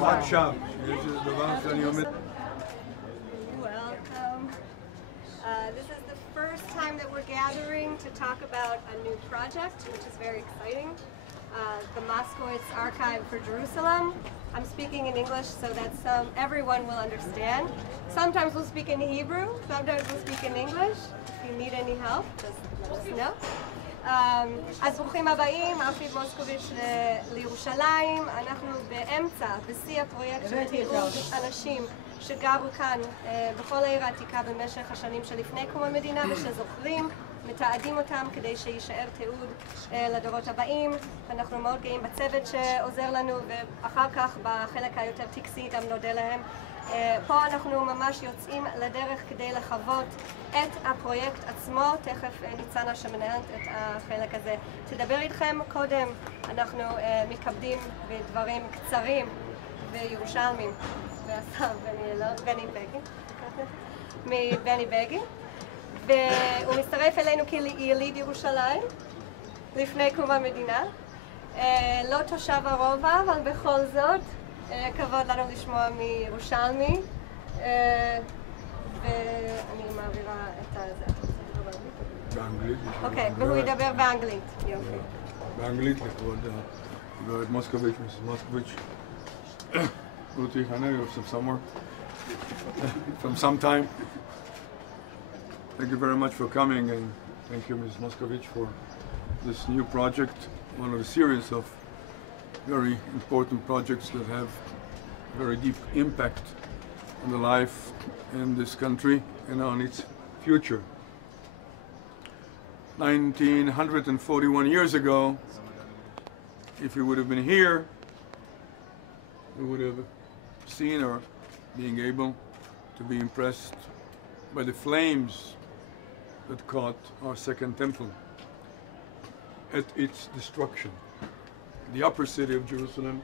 עכשיו, יש איזה דבר שאני עומד... Welcome. This is the first time that we're gathering to talk about a new project, which is very exciting. The Moskowitz Archive for Jerusalem. I'm speaking in English so that everyone will understand. Sometimes we'll speak in Hebrew, sometimes we'll speak in English. If you need any help, just let us know. אז ברוכים הבאים, ארחיב מוסקוביץ' לירושלים. אנחנו בשיא הפרויקט של תיעוד אנשים שגרו כאן בכל העיר העתיקה במשך השנים שלפני קום המדינה ושזוכרים, מתעדים אותם כדי שיישאר תיעוד לדורות הבאים. אנחנו מאוד גאים בצוות שעוזר לנו, ואחר כך בחלק היותר טקסי גם נודה להם. פה אנחנו ממש יוצאים לדרך כדי לחוות את הפרויקט עצמו. תכף ניצנה שמנהלת את החלק הזה תדבר איתכם. קודם אנחנו מתכבדים בדברים קצרים וירושלמים והשר בני בגין, והוא מצטרף אלינו כיליד ירושלים לפני קום המדינה. לא תושב הרובע, אבל בכל זאת כבוד לנו לשמוע מירושלמי, ואני מעבירה את זה. באנגלית? אוקיי, והוא ידבר באנגלית. יופי. באנגלית לכבוד גברת מוסקוביץ', מיסס מוסקוביץ'. רותי, I know you're from somewhere, from sometime. Thank you very much for coming, and thank you, Ms. Moskovich, for this new project, one of a series of very important projects that have very deep impact on the life in this country and on its future. 1941 years ago, if you would have been here, we would have seen or being able to be impressed by the flames that caught our second temple at its destruction. The upper city of Jerusalem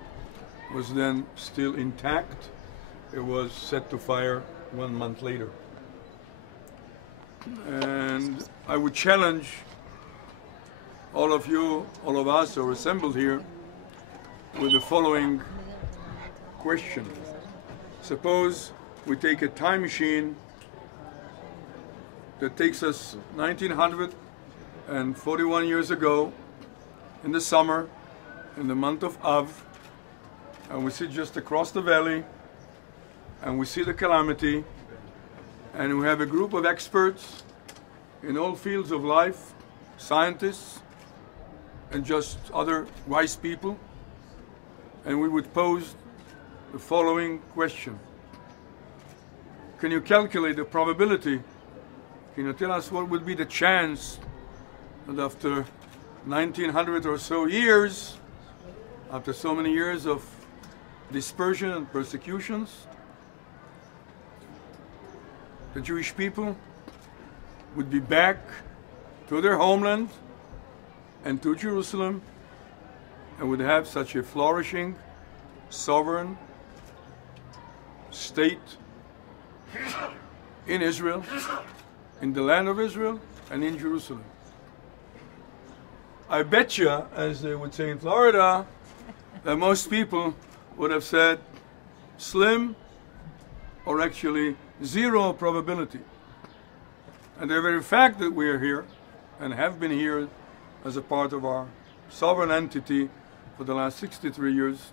was then still intact. It was set to fire 1 month later. And I would challenge all of you, all of us who are assembled here, with the following question. Suppose we take a time machine that takes us 1941 years ago in the summer, in the month of Av, and we sit just across the valley, and we see the calamity, and we have a group of experts in all fields of life, scientists, and just other wise people, and we would pose the following question. Can you calculate the probability? Can you tell us what would be the chance that after 1900 or so years, after so many years of dispersion and persecutions, the Jewish people would be back to their homeland and to Jerusalem and would have such a flourishing, sovereign state in Israel, in the land of Israel, and in Jerusalem. I bet you, as they would say in Florida, that most people would have said slim or actually zero probability. And the very fact that we are here and have been here as a part of our sovereign entity for the last 63 years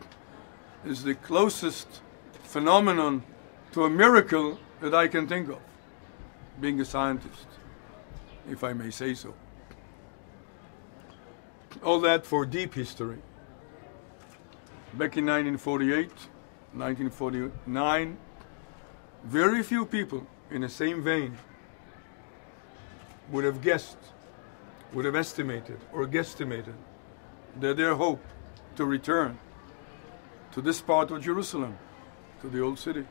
is the closest phenomenon to a miracle that I can think of, being a scientist, if I may say so. All that for deep history. Back in 1948, 1949, very few people in the same vein would have guessed, would have estimated or guesstimated that their hope to return to this part of Jerusalem, to the old city,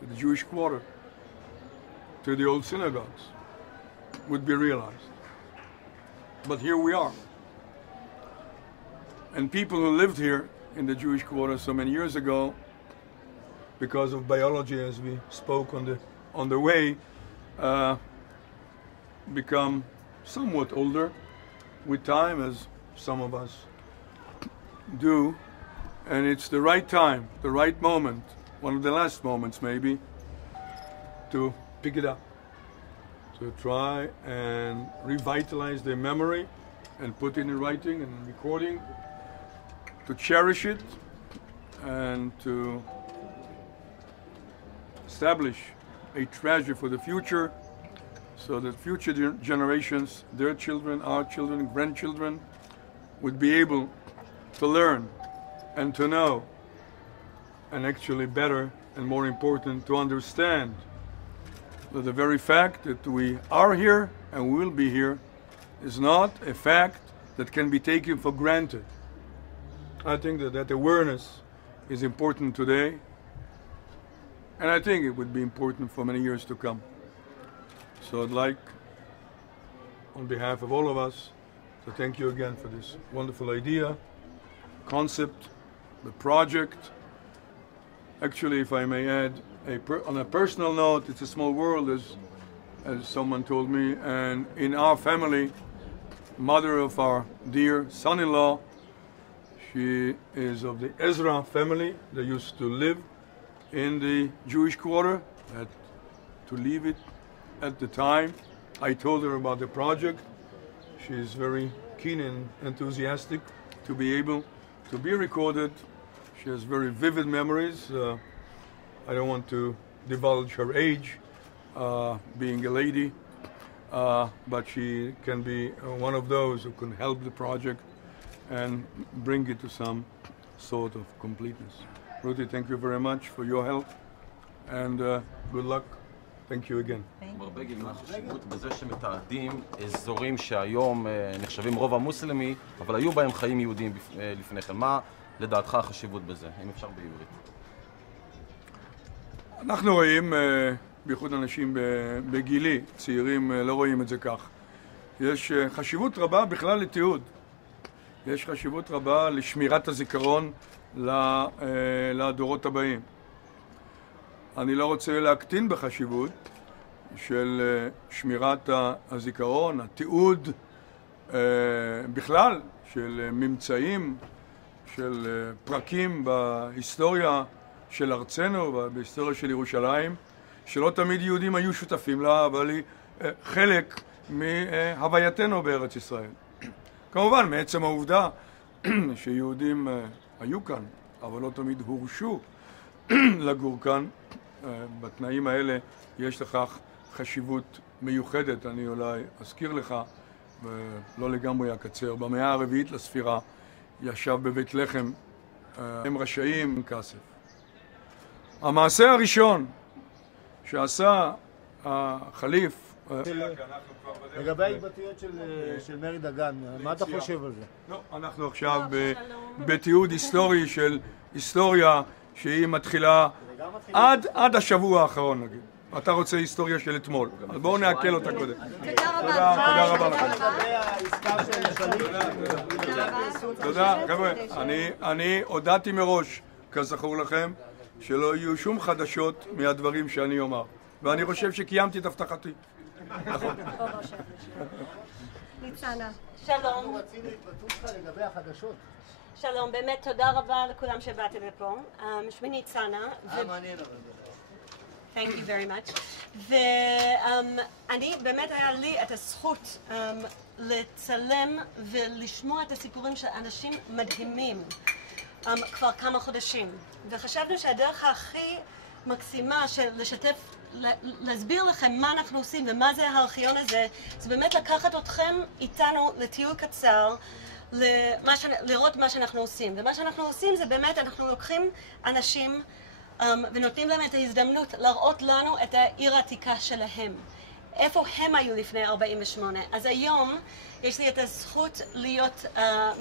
to the Jewish quarter, to the old synagogues, would be realized. But here we are. And people who lived here in the Jewish quarter so many years ago, because of biology, as we spoke on the way, become somewhat older with time, as some of us do, and it's the right time, the right moment, one of the last moments maybe, to pick it up, to try and revitalize their memory and put it in writing and recording, to cherish it and to establish a treasure for the future, so that future generations, their children, our children, grandchildren, would be able to learn and to know, and actually better and more important, to understand that the very fact that we are here and will be here is not a fact that can be taken for granted. I think that awareness is important today, and I think it would be important for many years to come. So I'd like, on behalf of all of us, to thank you again for this wonderful idea, concept, the project. Actually, if I may add, on a personal note, it's a small world, as someone told me, and in our family, mother of our dear son-in-law, she is of the Ezra family. They used to live in the Jewish quarter, had to leave it at the time. I told her about the project. She is very keen and enthusiastic to be able to be recorded. She has very vivid memories. I don't want to divulge her age, being a lady, but she can be one of those who can help the project and bring it to some sort of completeness. Ruthie, thank you very much for your help, and good luck. Thank you again. מר בגין, מה החשיבות בזה שמתעדים אזורים שהיום נחשבים רוב המוסלמי, אבל היו בהם חיים יהודיים לפני כן? מה לדעתך החשיבות בזה, אם אפשר בעברית? אנחנו רואים, בייחוד אנשים בגילי, צעירים לא רואים את זה כך. יש חשיבות רבה בכלל לתיעוד. יש חשיבות רבה לשמירת הזיכרון לדורות הבאים. אני לא רוצה להקטין בחשיבות של שמירת הזיכרון, התיעוד בכלל של ממצאים, של פרקים בהיסטוריה של ארצנו, בהיסטוריה של ירושלים, שלא תמיד יהודים היו שותפים לה, אבל היא חלק מהווייתנו בארץ ישראל. כמובן, מעצם העובדה שיהודים היו כאן, אבל לא תמיד הורשו לגור כאן, בתנאים האלה יש לכך חשיבות מיוחדת. אני אולי אזכיר לך, ולא לגמרי אקצר, במאה הרביעית לספירה ישב בבית לחם הם רשעים כסף. המעשה הראשון שעשה החליף... לגבי ההתבטאויות של מרי דגן, מה אתה חושב על זה? לא, אנחנו עכשיו בתיעוד היסטורי של היסטוריה שהיא מתחילה עד השבוע האחרון, נגיד. אתה רוצה היסטוריה של אתמול, אז בואו נעכל אותה קודם. תודה רבה לכם. תודה, חבר'ה. אני הודעתי מראש, כזכור לכם, שלא יהיו שום חדשות מהדברים שאני אומר. ואני חושב שקיימתי את הבטחתי. נכון. ניצנה. שלום. רצינו התבטאות שלך לגבי החדשות. שלום, באמת תודה רבה לכולם שבאתם לפה. שמי ניצנה. מעניין אבל. Thank you very much. ואני, באמת היה לי את הזכות לצלם ולשמוע את הסיפורים של אנשים מדהימים כבר כמה חודשים. וחשבנו שהדרך הכי מקסימה של לשתף, להסביר לכם מה אנחנו עושים ומה זה הארכיון הזה, זה באמת לקחת אתכם איתנו לטיול קצר, לראות מה שאנחנו עושים. ומה שאנחנו עושים זה באמת, אנחנו לוקחים אנשים ונותנים להם את ההזדמנות להראות לנו את העיר העתיקה שלהם. איפה הם היו לפני 48. אז היום יש לי את הזכות להיות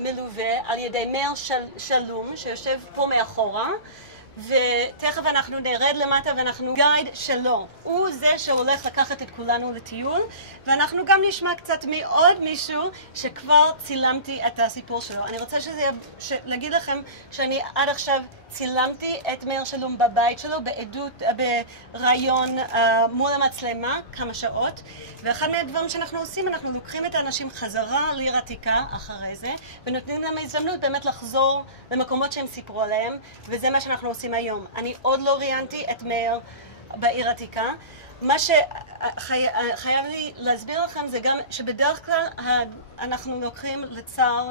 מלווה על ידי מאיר שלום, שיושב פה מאחורה, ותכף אנחנו נרד למטה ואנחנו גייד שלו. הוא זה שהולך לקחת את כולנו לטיול, ואנחנו גם נשמע קצת מעוד מישהו שכבר צילמתי את הסיפור שלו. אני רוצה להגיד לכם שאני עד עכשיו צילמתי את מאיר שלום בבית שלו בעדות, ברעיון מול המצלמה כמה שעות, ואחד מהדברים שאנחנו עושים, אנחנו לוקחים את האנשים חזרה לעיר עתיקה אחרי זה, ונותנים להם הזדמנות באמת לחזור למקומות שהם סיפרו עליהם, וזה מה שאנחנו עושים היום. אני עוד לא ראיינתי את מאיר בעיר עתיקה. מה שחייב לי להסביר לכם זה גם שבדרך כלל אנחנו לוקחים לצער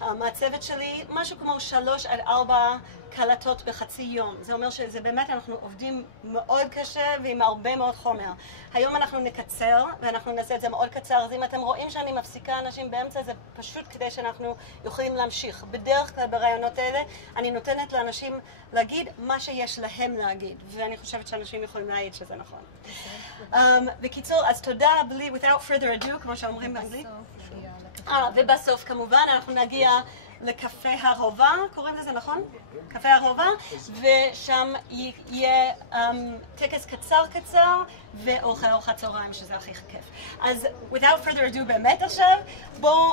המעצבת שלי משהו כמו 3 עד 4 קלטות בחצי יום. זה אומר שזה באמת, אנחנו עובדים מאוד קשה ועם הרבה מאוד חומר. היום אנחנו נקצר, ואנחנו נעשה את זה מאוד קצר, אז אם אתם רואים שאני מפסיקה אנשים באמצע, זה פשוט כדי שאנחנו יכולים להמשיך. בדרך כלל ברעיונות האלה, אני נותנת לאנשים להגיד מה שיש להם להגיד, ואני חושבת שאנשים יכולים להעיד שזה נכון. בקיצור, אז תודה, without further ado, כמו שאומרים באנגלית. ובסוף כמובן אנחנו נגיע לקפה הרובע, קוראים לזה נכון? קפה הרובע, ושם יהיה טקס קצר ואוכל ארוחת צהריים, שזה הכי כיף. אז without further ado באמת עכשיו, בואו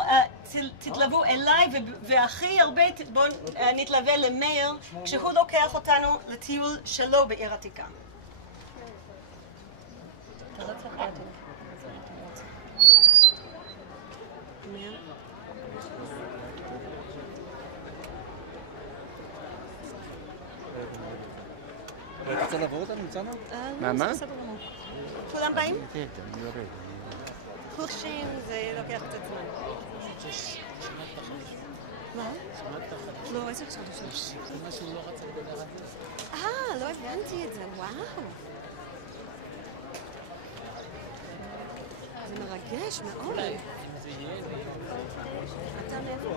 תתלוו אליי, והכי הרבה בואו נתלווה למאיר, כשהוא לוקח אותנו לטיול שלו בעיר עתיקה. אתה רוצה לעבור אותנו, ניצנה? מה? כולם באים? כן, אני יורד. חושים, זה לוקח קצת זמן. מה? לא, איזה חשבת שיש? זה מה שהוא לא רצה לדבר על זה. לא הבנתי את זה, וואו. זה מרגש מאוד. זה יהיה... אתה מאיפה?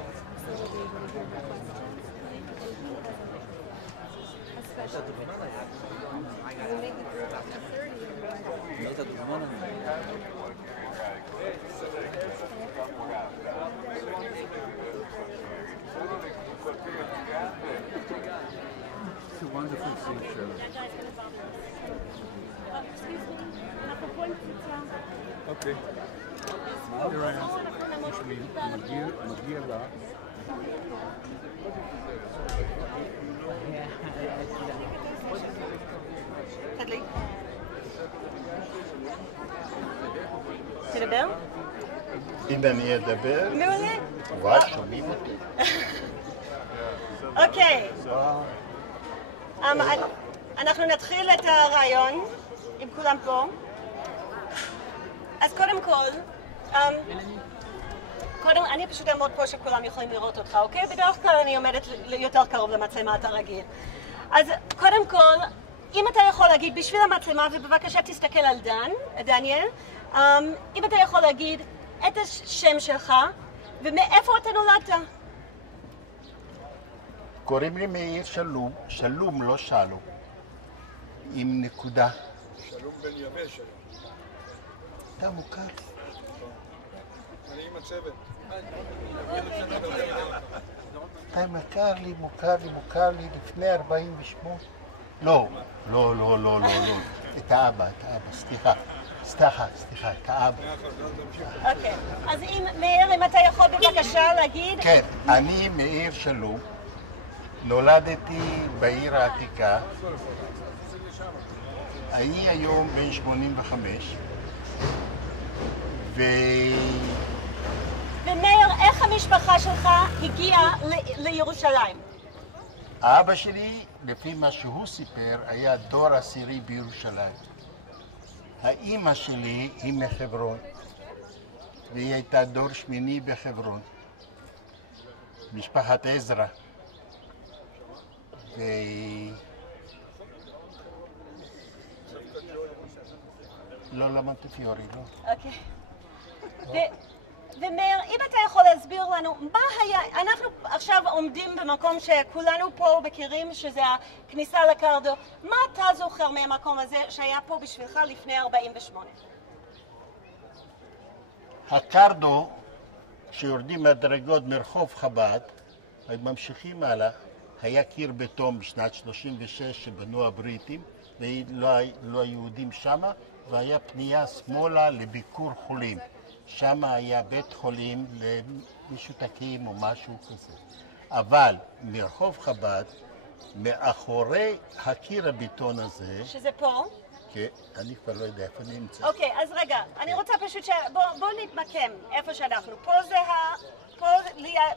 It's a wonderful feature. Okay. Here I am. מגיע לה. תדבר? אם אני אדבר, מעולה. וואי, שומעים אותי. אוקיי. אנחנו נתחיל את הרעיון, אם כולם פה. אז קודם כל, אני פשוט אעמוד פה שכולם יכולים לראות אותך, אוקיי? בדרך כלל אני עומדת יותר קרוב למצלמה, אתה רגיל. אז קודם כל, אם אתה יכול להגיד בשביל המצלמה, ובבקשה תסתכל על דניאל, אם אתה יכול להגיד את השם שלך, ומאיפה אתה נולדת? קוראים לי מאיר שלום, שלום לא שלום, עם נקודה. שלום בן יבש. אתה מוכר. אני עם הצוות. אתה מוכר לי לפני 48. לא. את האבא, סליחה, את האבא. אוקיי, אז מאיר, אם אתה יכול בבקשה להגיד... כן, אני מאיר שלום, נולדתי בעיר העתיקה, אני היום בן 85, ומאיר, איך המשפחה שלך הגיעה לירושלים? האבא שלי, לפי מה שהוא סיפר, היה דור 10 בירושלים. האימא שלי היא מחברון, והיא הייתה דור 8 בחברון. משפחת עזרא. לא למונטפיורי, לא. אוקיי. ומאיר, אם אתה יכול להסביר לנו, מה היה, אנחנו עכשיו עומדים במקום שכולנו פה מכירים, שזה הכניסה לקרדו, מה אתה זוכר מהמקום הזה שהיה פה בשבילך לפני 48? הקרדו, כשיורדים מדרגות מרחוב חב"ד, ממשיכים הלאה, היה קיר בטון בשנת 36 שבנו הבריטים, ולא היהודים שמה, והיה פנייה שמאלה לביקור חולים. שם היה בית חולים למשותקים או משהו כזה. אבל מרחוב חב"ד מאחורי הקיר הבטון הזה, שזה פה. כן, אני כבר לא יודע איפה אני נמצא. אוקיי, אז רגע, אני רוצה פשוט בוא נתמקם איפה שאנחנו. פה זה פה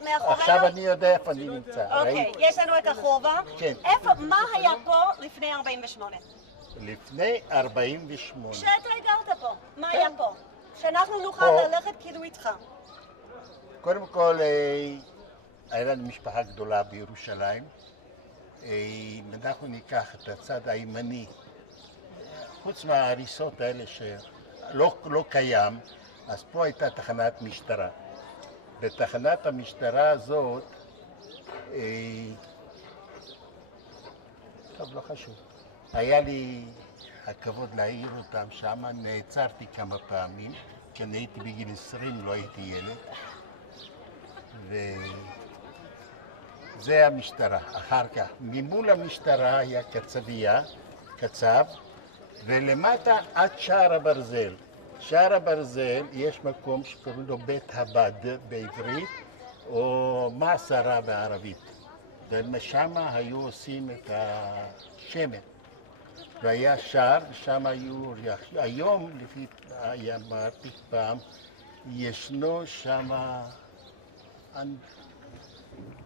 מאחורינו. עכשיו אני יודע איפה אני נמצא. אוקיי, יש לנו את החורבה. כן. מה היה פה לפני 48? לפני 48. כשאתה הגרת פה, מה היה פה? שאנחנו נוכל פה. ללכת כאילו איתך. קודם כל, היה לנו משפחה גדולה בירושלים. אם אנחנו ניקח את הצד הימני, חוץ מההריסות האלה שלא קיים, אז פה הייתה תחנת משטרה. בתחנת המשטרה הזאת, טוב, לא חשוב. היה לי הכבוד להעיר אותם שם, נעצרתי כמה פעמים, כי אני הייתי בגיל 20, לא הייתי ילד. וזה המשטרה. אחר כך, ממול המשטרה היה קצב, ולמטה עד שער הברזל. שער הברזל יש מקום שקוראים לו בית הבד בעברית, או מעשרה בערבית. ושם היו עושים את השמן. והיה שער, ושם היו ריח. היום, לפי אמרתי פעם, ישנו שם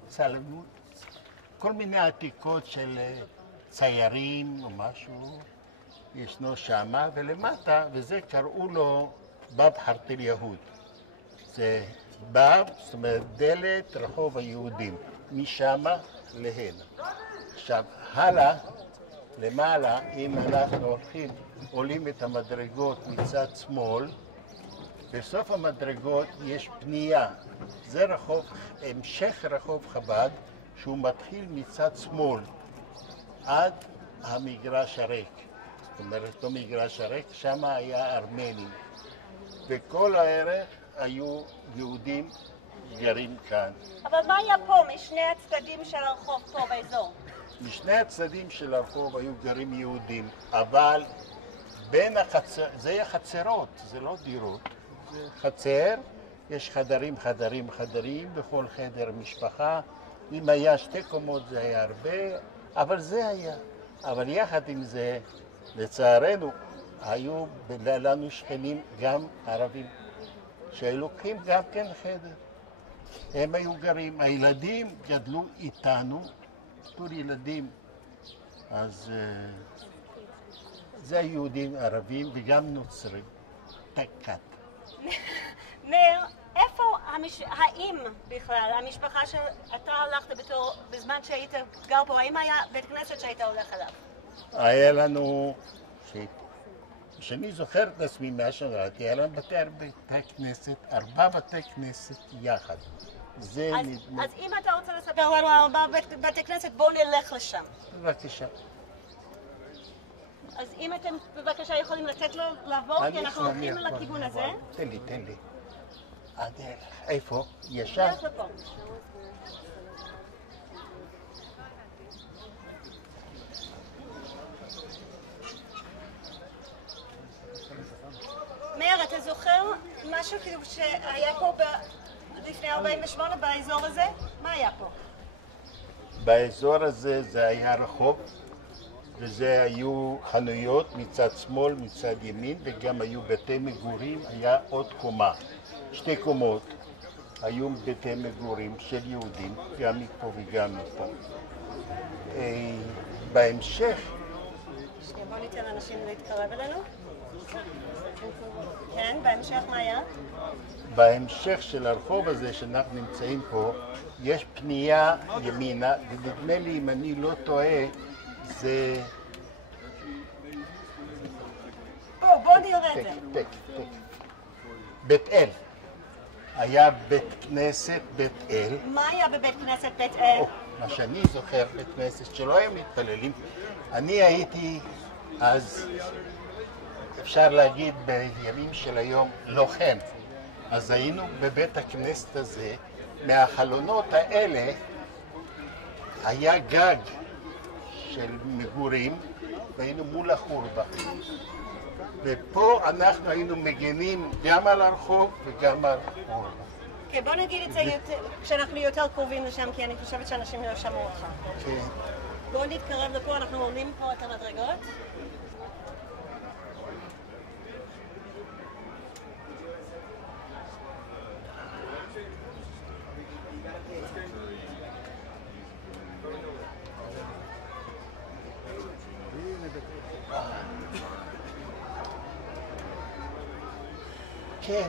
צלמות, כל מיני עתיקות של ציירים או משהו, ישנו שמה, ולמטה, וזה קראו לו בב חרטל יהוד. זה בב, זאת אומרת דלת רחוב היהודים, משמה להנה. עכשיו, הלאה, למעלה, אם אנחנו עולים את המדרגות מצד שמאל, בסוף המדרגות יש פנייה. זה רחוב, המשך רחוב חב"ד, שהוא מתחיל מצד שמאל עד המגרש הריק. זאת אומרת, אותו מגרש הריק, שם היה ארמנים. וכל הערך היו יהודים גרים כאן. אבל מה היה פה משני הצדדים של הרחוב פה באזור? משני הצדדים של הרחוב היו גרים יהודים, אבל בין זה היה חצרות, זה לא דירות. זה חצר, יש חדרים, בכל חדר משפחה. אם היה 2 קומות זה היה הרבה, אבל זה היה. אבל יחד עם זה, לצערנו, היו לנו שכנים גם ערבים, שהיו לוקחים גם כן חדר. הם היו גרים, הילדים גדלו איתנו, בתור ילדים, אז זה יהודים ערבים וגם נוצרים, תקת. מאיר, איפה, האם בכלל, המשפחה שאתה הלכת בזמן שהיית גר פה, האם היה בית כנסת שהיית הולך אליו? היה לנו, שאני זוכר את עצמי מה שראיתי, היה לנו בתי כנסת, 4 בתי כנסת יחד. אז אם אתה רוצה לספר לנו על 4 בתי כנסת, בואו נלך לשם. בבקשה. אז אם אתם בבקשה יכולים לתת לו לעבור, כי אנחנו הולכים לכיוון הזה. תן לי. איפה? ישר? דרך לפה. מאיר, אתה זוכר משהו כאילו שהיה פה לפני 48 באזור הזה? מה היה פה? באזור הזה זה היה רחוב, וזה היו חנויות מצד שמאל, מצד ימין, וגם היו בתי מגורים, היה עוד קומה. 2 קומות היו בתי מגורים של יהודים, גם מפה וגם מפה. בהמשך... בוא ניתן לאנשים להתקרב אלינו. כן, בהמשך מה היה? בהמשך של הרחוב הזה שאנחנו נמצאים פה, יש פנייה ימינה, ונדמה לי, אם אני לא טועה, זה... בוא נראה את זה. בית אל. היה בית כנסת בית אל. מה היה בבית כנסת בית אל? מה שאני זוכר, בית כנסת שלא היו מתפללים. אני הייתי אז, אפשר להגיד בימים של היום, לוחם. אז היינו בבית הכנסת הזה, מהחלונות האלה היה גג של מגורים, והיינו מול החורבה. ופה אנחנו היינו מגנים גם על הרחוב וגם על החורבה. כן, בוא נגיד את זה כשאנחנו יותר קרובים לשם, כי אני חושבת שאנשים לא שמעו אותך. כן. בואו נתקרב לפה, אנחנו עולים פה את המדרגות. כן.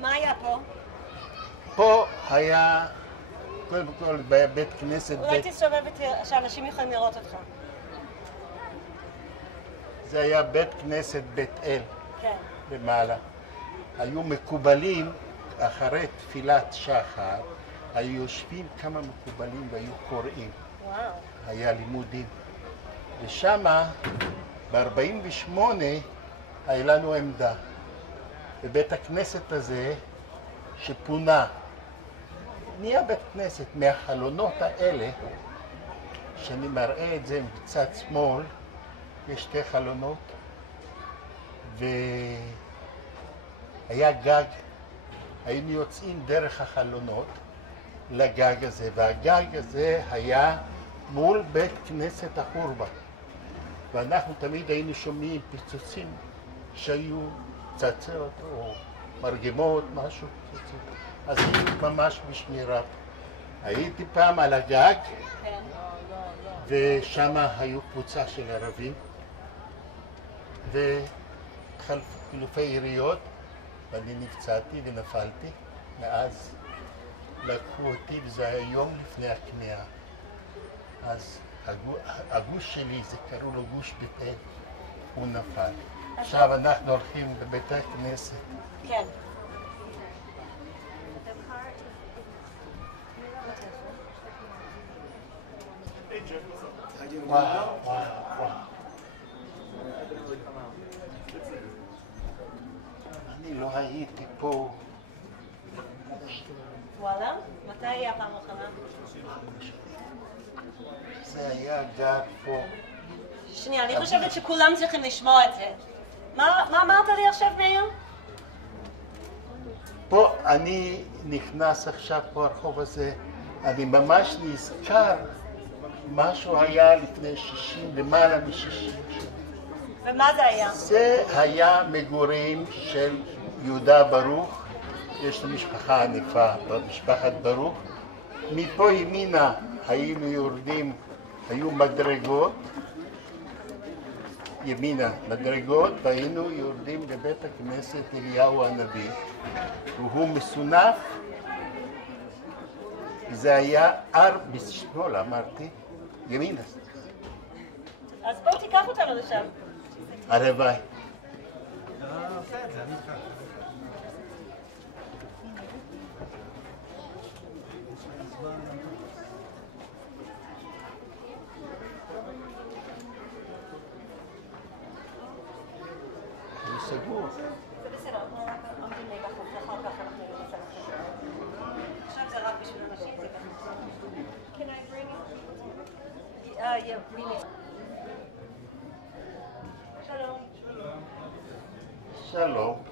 מה היה פה? פה היה, קודם כל, בית כנסת, אולי תסתובב שאנשים יכולים לראות אותך. זה היה בית כנסת בית אל כן. למעלה. היו מקובלים, אחרי תפילת שחר, היו יושבים כמה מקובלים והיו קוראים. וואו. היה לימודים. ושמה, ב-48, היה לנו עמדה. בבית הכנסת הזה, שפונה, נהיה בית כנסת מהחלונות האלה, שאני מראה את זה מצד שמאל, יש שתי חלונות, והיה גג, היינו יוצאים דרך החלונות לגג הזה, והגג הזה היה מול בית כנסת החורבה. ואנחנו תמיד היינו שומעים פיצוצים שהיו צצות או מרגמות, משהו. אז הייתי ממש בשמירה. הייתי פעם על הגג, ושם היו קבוצה של ערבים, וחילופי יריות, ואני נפצעתי ונפלתי. מאז לקחו אותי, וזה היה יום לפני הכניעה. אז הגוש שלי, זה קראו לו גוש בית אל, הוא נפל. עכשיו אנחנו הולכים לבית הכנסת. כן. וואו, וואו, וואו. אני לא הייתי פה. וואלה? מתי היה פעם אחרונה? זה היה גג פה. שנייה, אני חושבת שכולם צריכים לשמוע את זה. מה אמרת לי עכשיו, מאיר? פה אני נכנס עכשיו פה הרחוב הזה, אני ממש נזכר, משהו היה לפני 60, למעלה מ-60. ומה זה היה? זה היה מגורים של יהודה ברוך, יש לו משפחה ענפה, משפחת ברוך. מפה ימינה היינו יורדים, היו מדרגות, ימינה מדרגות, והיינו יורדים לבית הכנסת אליהו הנביא, והוא מסונף, זה היה בשמאל, אמרתי, ימינה. אז בוא תיקח אותנו לשם. הלוואי. זה סגור. זה בסדר, אנחנו רק עומדים רגע חוץ, אחר כך אנחנו ננסה לחשוב. עכשיו זה רק בשביל אנשים, זה ככה. Can I bring it? Yeah, bring it. שלום. שלום.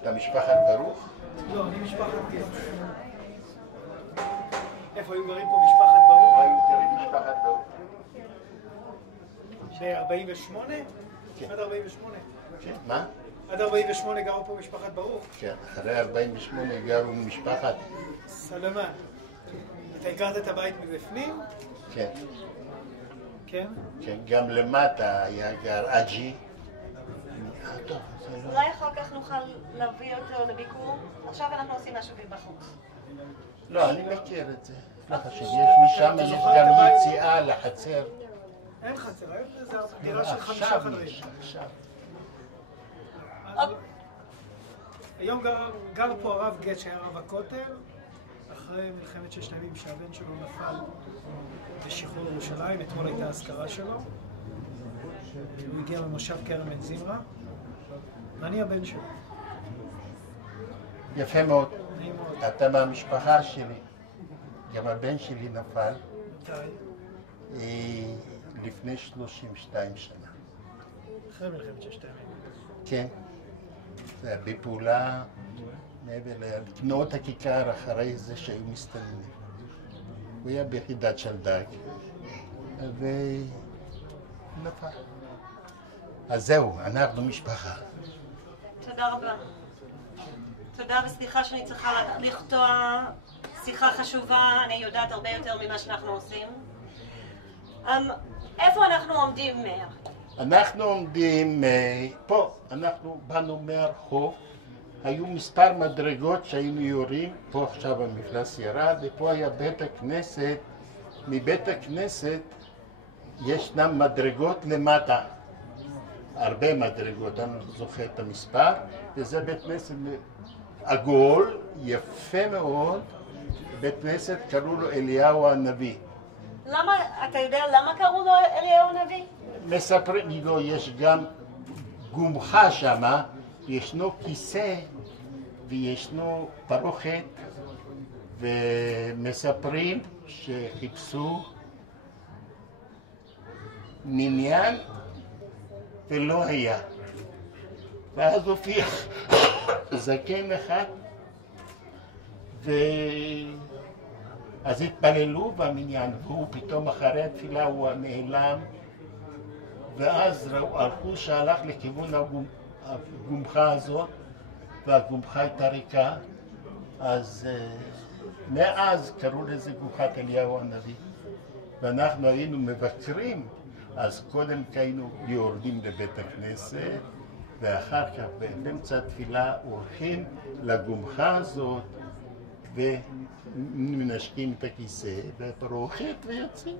אתה משפחת ברוך? לא, אני משפחת גט. איפה היו גרים פה משפחת ברוך? היו גרים משפחת ברוך. ב-48? כן. עד 48. כן, מה? עד 48 גרו פה משפחת ברוך? כן, אחרי 48 גרו משפחת. סלמה. אתה הכרת את הבית מבפנים? כן. כן? כן, גם למטה היה גר אג'י. טוב, זה לא... אולי אחר כך נוכל להביא אותו לביקור? עכשיו אנחנו עושים משהו בחוץ. לא, אני מכיר את זה. לא חשוב, משם יש גם יציאה לחצר. אין חצר, היום זה דירה של 5 עכשיו חדרים. יש, עכשיו. היום גר פה הרב גט שהיה רב הכותל, אחרי מלחמת 6 הימים שהבן שלו נפל בשחרור ירושלים, אתמול הייתה האזכרה שלו. הוא הגיע ממושב כרם בן זמרה, ואני הבן שלו. יפה מאוד. נעים מאוד. אתה מהמשפחה שלי. גם הבן שלי נפל מתי? לפני 32 שנה. אחרי מלחמת 6 הימים. כן. זה היה בפעולה מעבר לקנות הכיכר אחרי זה שהיו מסתננים. הוא היה ביחידת שלדג. ונפל. אז זהו, אנחנו משפחה. תודה רבה. תודה וסליחה שאני צריכה לקטוע שיחה חשובה, אני יודעת הרבה יותר ממה שאנחנו עושים. איפה אנחנו עומדים, מאיר? אנחנו עומדים פה, אנחנו באנו מהרחוב, היו מספר מדרגות שהיינו יורים, פה עכשיו המפלס ירד, ופה היה בית הכנסת, מבית הכנסת ישנם מדרגות למטה, הרבה מדרגות, אני לא זוכר את המספר, וזה בית כנסת עגול, יפה מאוד, בית כנסת קראו לו אליהו הנביא. למה, אתה יודע למה קראו לו אליהו הנביא? מספרים, לא, יש גם גומחה שמה, ישנו כיסא וישנו פרוכת, ומספרים שחיפשו מניין ולא היה. ואז הופיע זקן אחד, אז התפללו במניין, והוא פתאום אחרי התפילה הוא נעלם, ואז הלכו שהלך לכיוון הגומחה הזאת, והגומחה הייתה ריקה, אז מאז קראו לזה גומחת אליהו הנביא. ואנחנו היינו מבקרים, אז קודם היינו יורדים לבית הכנסת, ואחר כך באמצע התפילה הולכים לגומחה הזאת, ומנשקים את הכיסא, והפרוכת ויוצאים.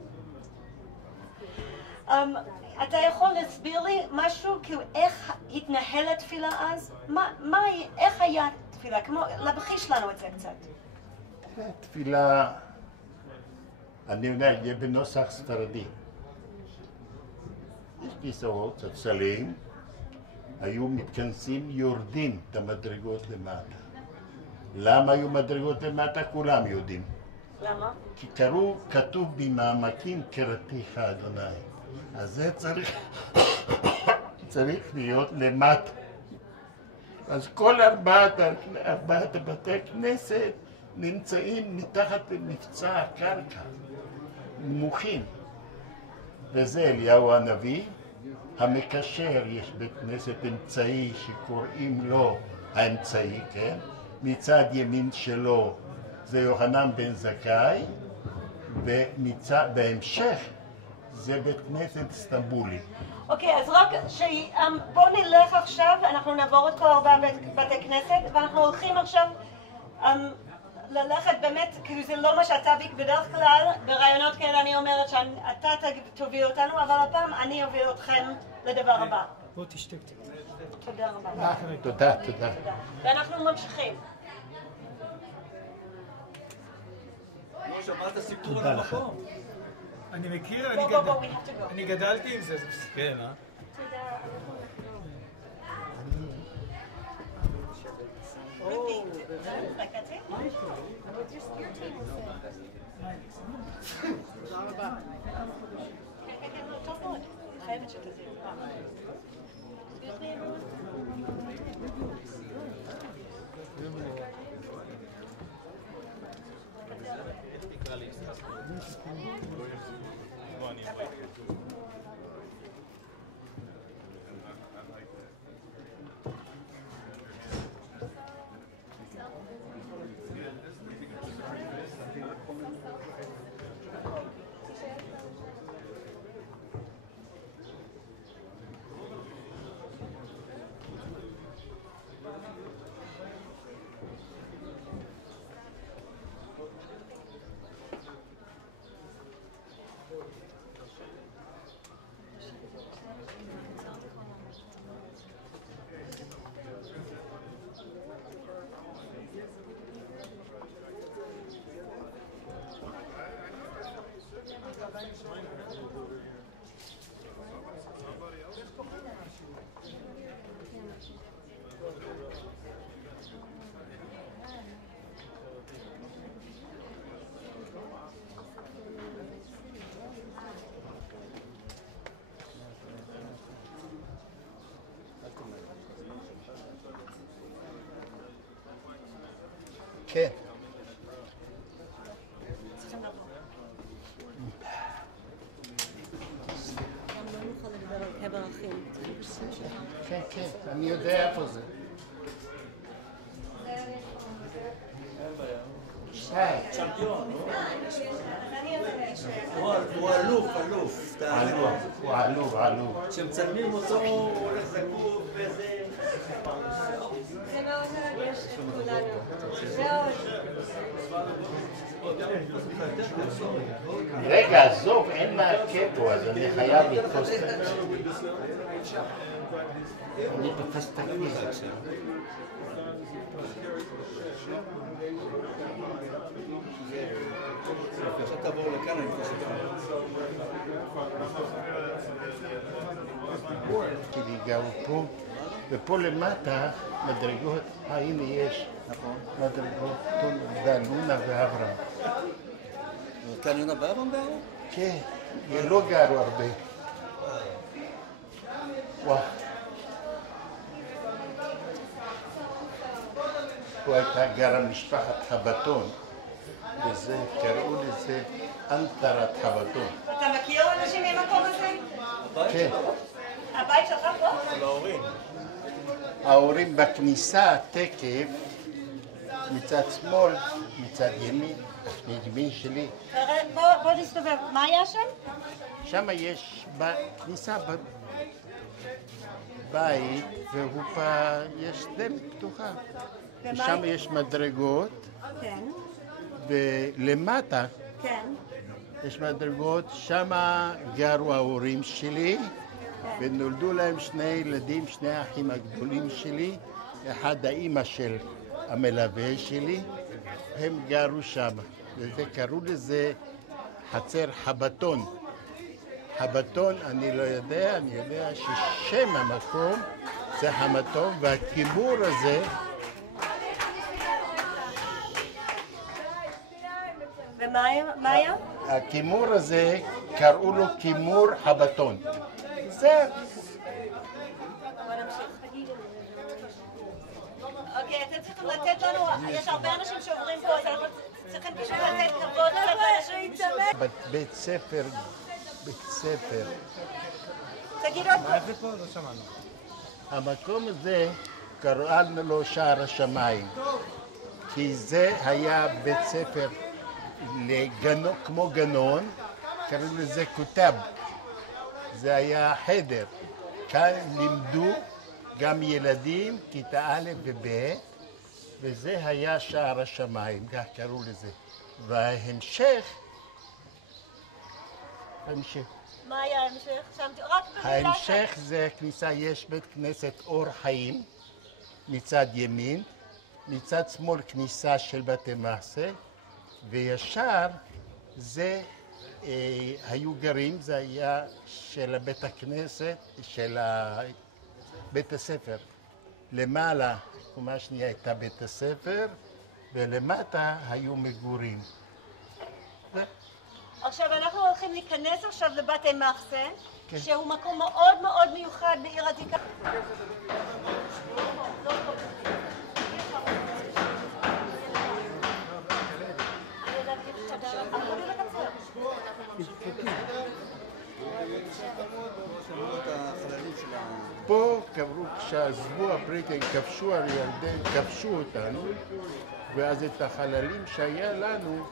אתה יכול להסביר לי משהו, כאילו איך התנהלה תפילה אז? איך היה תפילה? כמו, להבחיש לנו את זה קצת. תפילה, אני יודע, יהיה בנוסח ספרדי. יש כיסאות, ספסלים, היו מתכנסים, יורדים את המדרגות למטה. למה היו מדרגות למטה? כולם יודעים. למה? כי כתוב במעמקים קראתיך אדוני. אז זה צריך להיות למטה. אז כל ארבעת בתי הכנסת נמצאים מתחת למבצע הקרקע, נמוכים. וזה אליהו הנביא, המקשר, יש בית כנסת אמצעי שקוראים לו האמצעי, כן? מצד ימין שלו זה יוחנן בן זכאי, ובהמשך זה בית כנסת איסטנבולי. אוקיי, אז רק בוא נלך עכשיו, אנחנו נעבור את כל 4 בתי כנסת, ואנחנו הולכים עכשיו ללכת באמת, כאילו זה לא מה שאתה בדרך כלל, ברעיונות כאלה אני אומרת שאתה תוביל אותנו, אבל הפעם אני אוביל אתכם לדבר הבא. בוא תשתה קצת. תודה רבה. תודה. ואנחנו ממשיכים. שמעת סיפור על המקום? אני מכיר, אני גדלתי עם זה. כן, אה? תודה רבה. כן, טוב מאוד. חייבת שתזיר. כן. כן, כן, אני יודע איפה זה. שי. הוא אלוף. הוא עלוב. כשמצלמים אותו הוא הולך זקוף וזה... זה מאוד מרגש את כולנו. מאוד. רגע, עזוב, אין מעקה פה, אז אני חייב לתפוס את זה. אני תופס את הכביס עכשיו. עכשיו תעבור לכאן, אני חושב כי גרו פה, ופה למטה מדרגות, הנה יש מדרגות, דלונה ואברהם. כאן יונה באברהם גרו? כן, לא גרו הרבה. וואו. פה הייתה גרה משפחת חבטון, וזה, קראו לזה אנטרת חבטון. אתה מכיר אנשים מהמקום הזה? כן. הבית שלך פה? ההורים בכניסה, תקף, מצד שמאל, מצד ימין, ימין שלי. בוא נסתובב, מה היה שם? שם יש בכניסה בית, יש דלת פתוחה. ושם יש מדרגות, כן. ולמטה כן. יש מדרגות, שם גרו ההורים שלי, ונולדו להם שני ילדים, שני האחים הגדולים שלי, אחד האימא של המלווה שלי, הם גרו שם, וזה קראו לזה חצר חבטון. חבטון אני לא יודע, אני יודע ששם המקום זה חמתון, והכימור הזה ומה היה? הכימור הזה קראו לו כימור חבטון. זה אוקיי, אתם צריכים לתת לנו, יש הרבה אנשים שעוברים פה, אז אנחנו צריכים פשוט לתת כבוד לאנשים. בית ספר. תגיד עוד מה זה פה? לא שמענו. המקום הזה קראנו לו שער השמיים, כי זה היה בית ספר כמו גנון, קראו לזה כותב. זה היה חדר. כאן לימדו גם ילדים, כיתה א' וב', וזה היה שער השמיים, כך קראו לזה. וההמשך, מה היה ההמשך? ההמשך זה כניסה, יש בית כנסת אור חיים מצד ימין, מצד שמאל כניסה של בתי מעשה, וישר זה היו גרים, זה היה של בית הכנסת, של בית הספר. למעלה, קומה שנייה הייתה בית הספר, ולמטה היו מגורים. עכשיו אנחנו הולכים להיכנס עכשיו לבתי מחסן, שהוא מקום מאוד מאוד מיוחד בעיר עתיקה. פה קברו, כשעזבו הבריטים, כבשו על ירדן, כבשו אותנו, ואז את החללים שהיה לנו,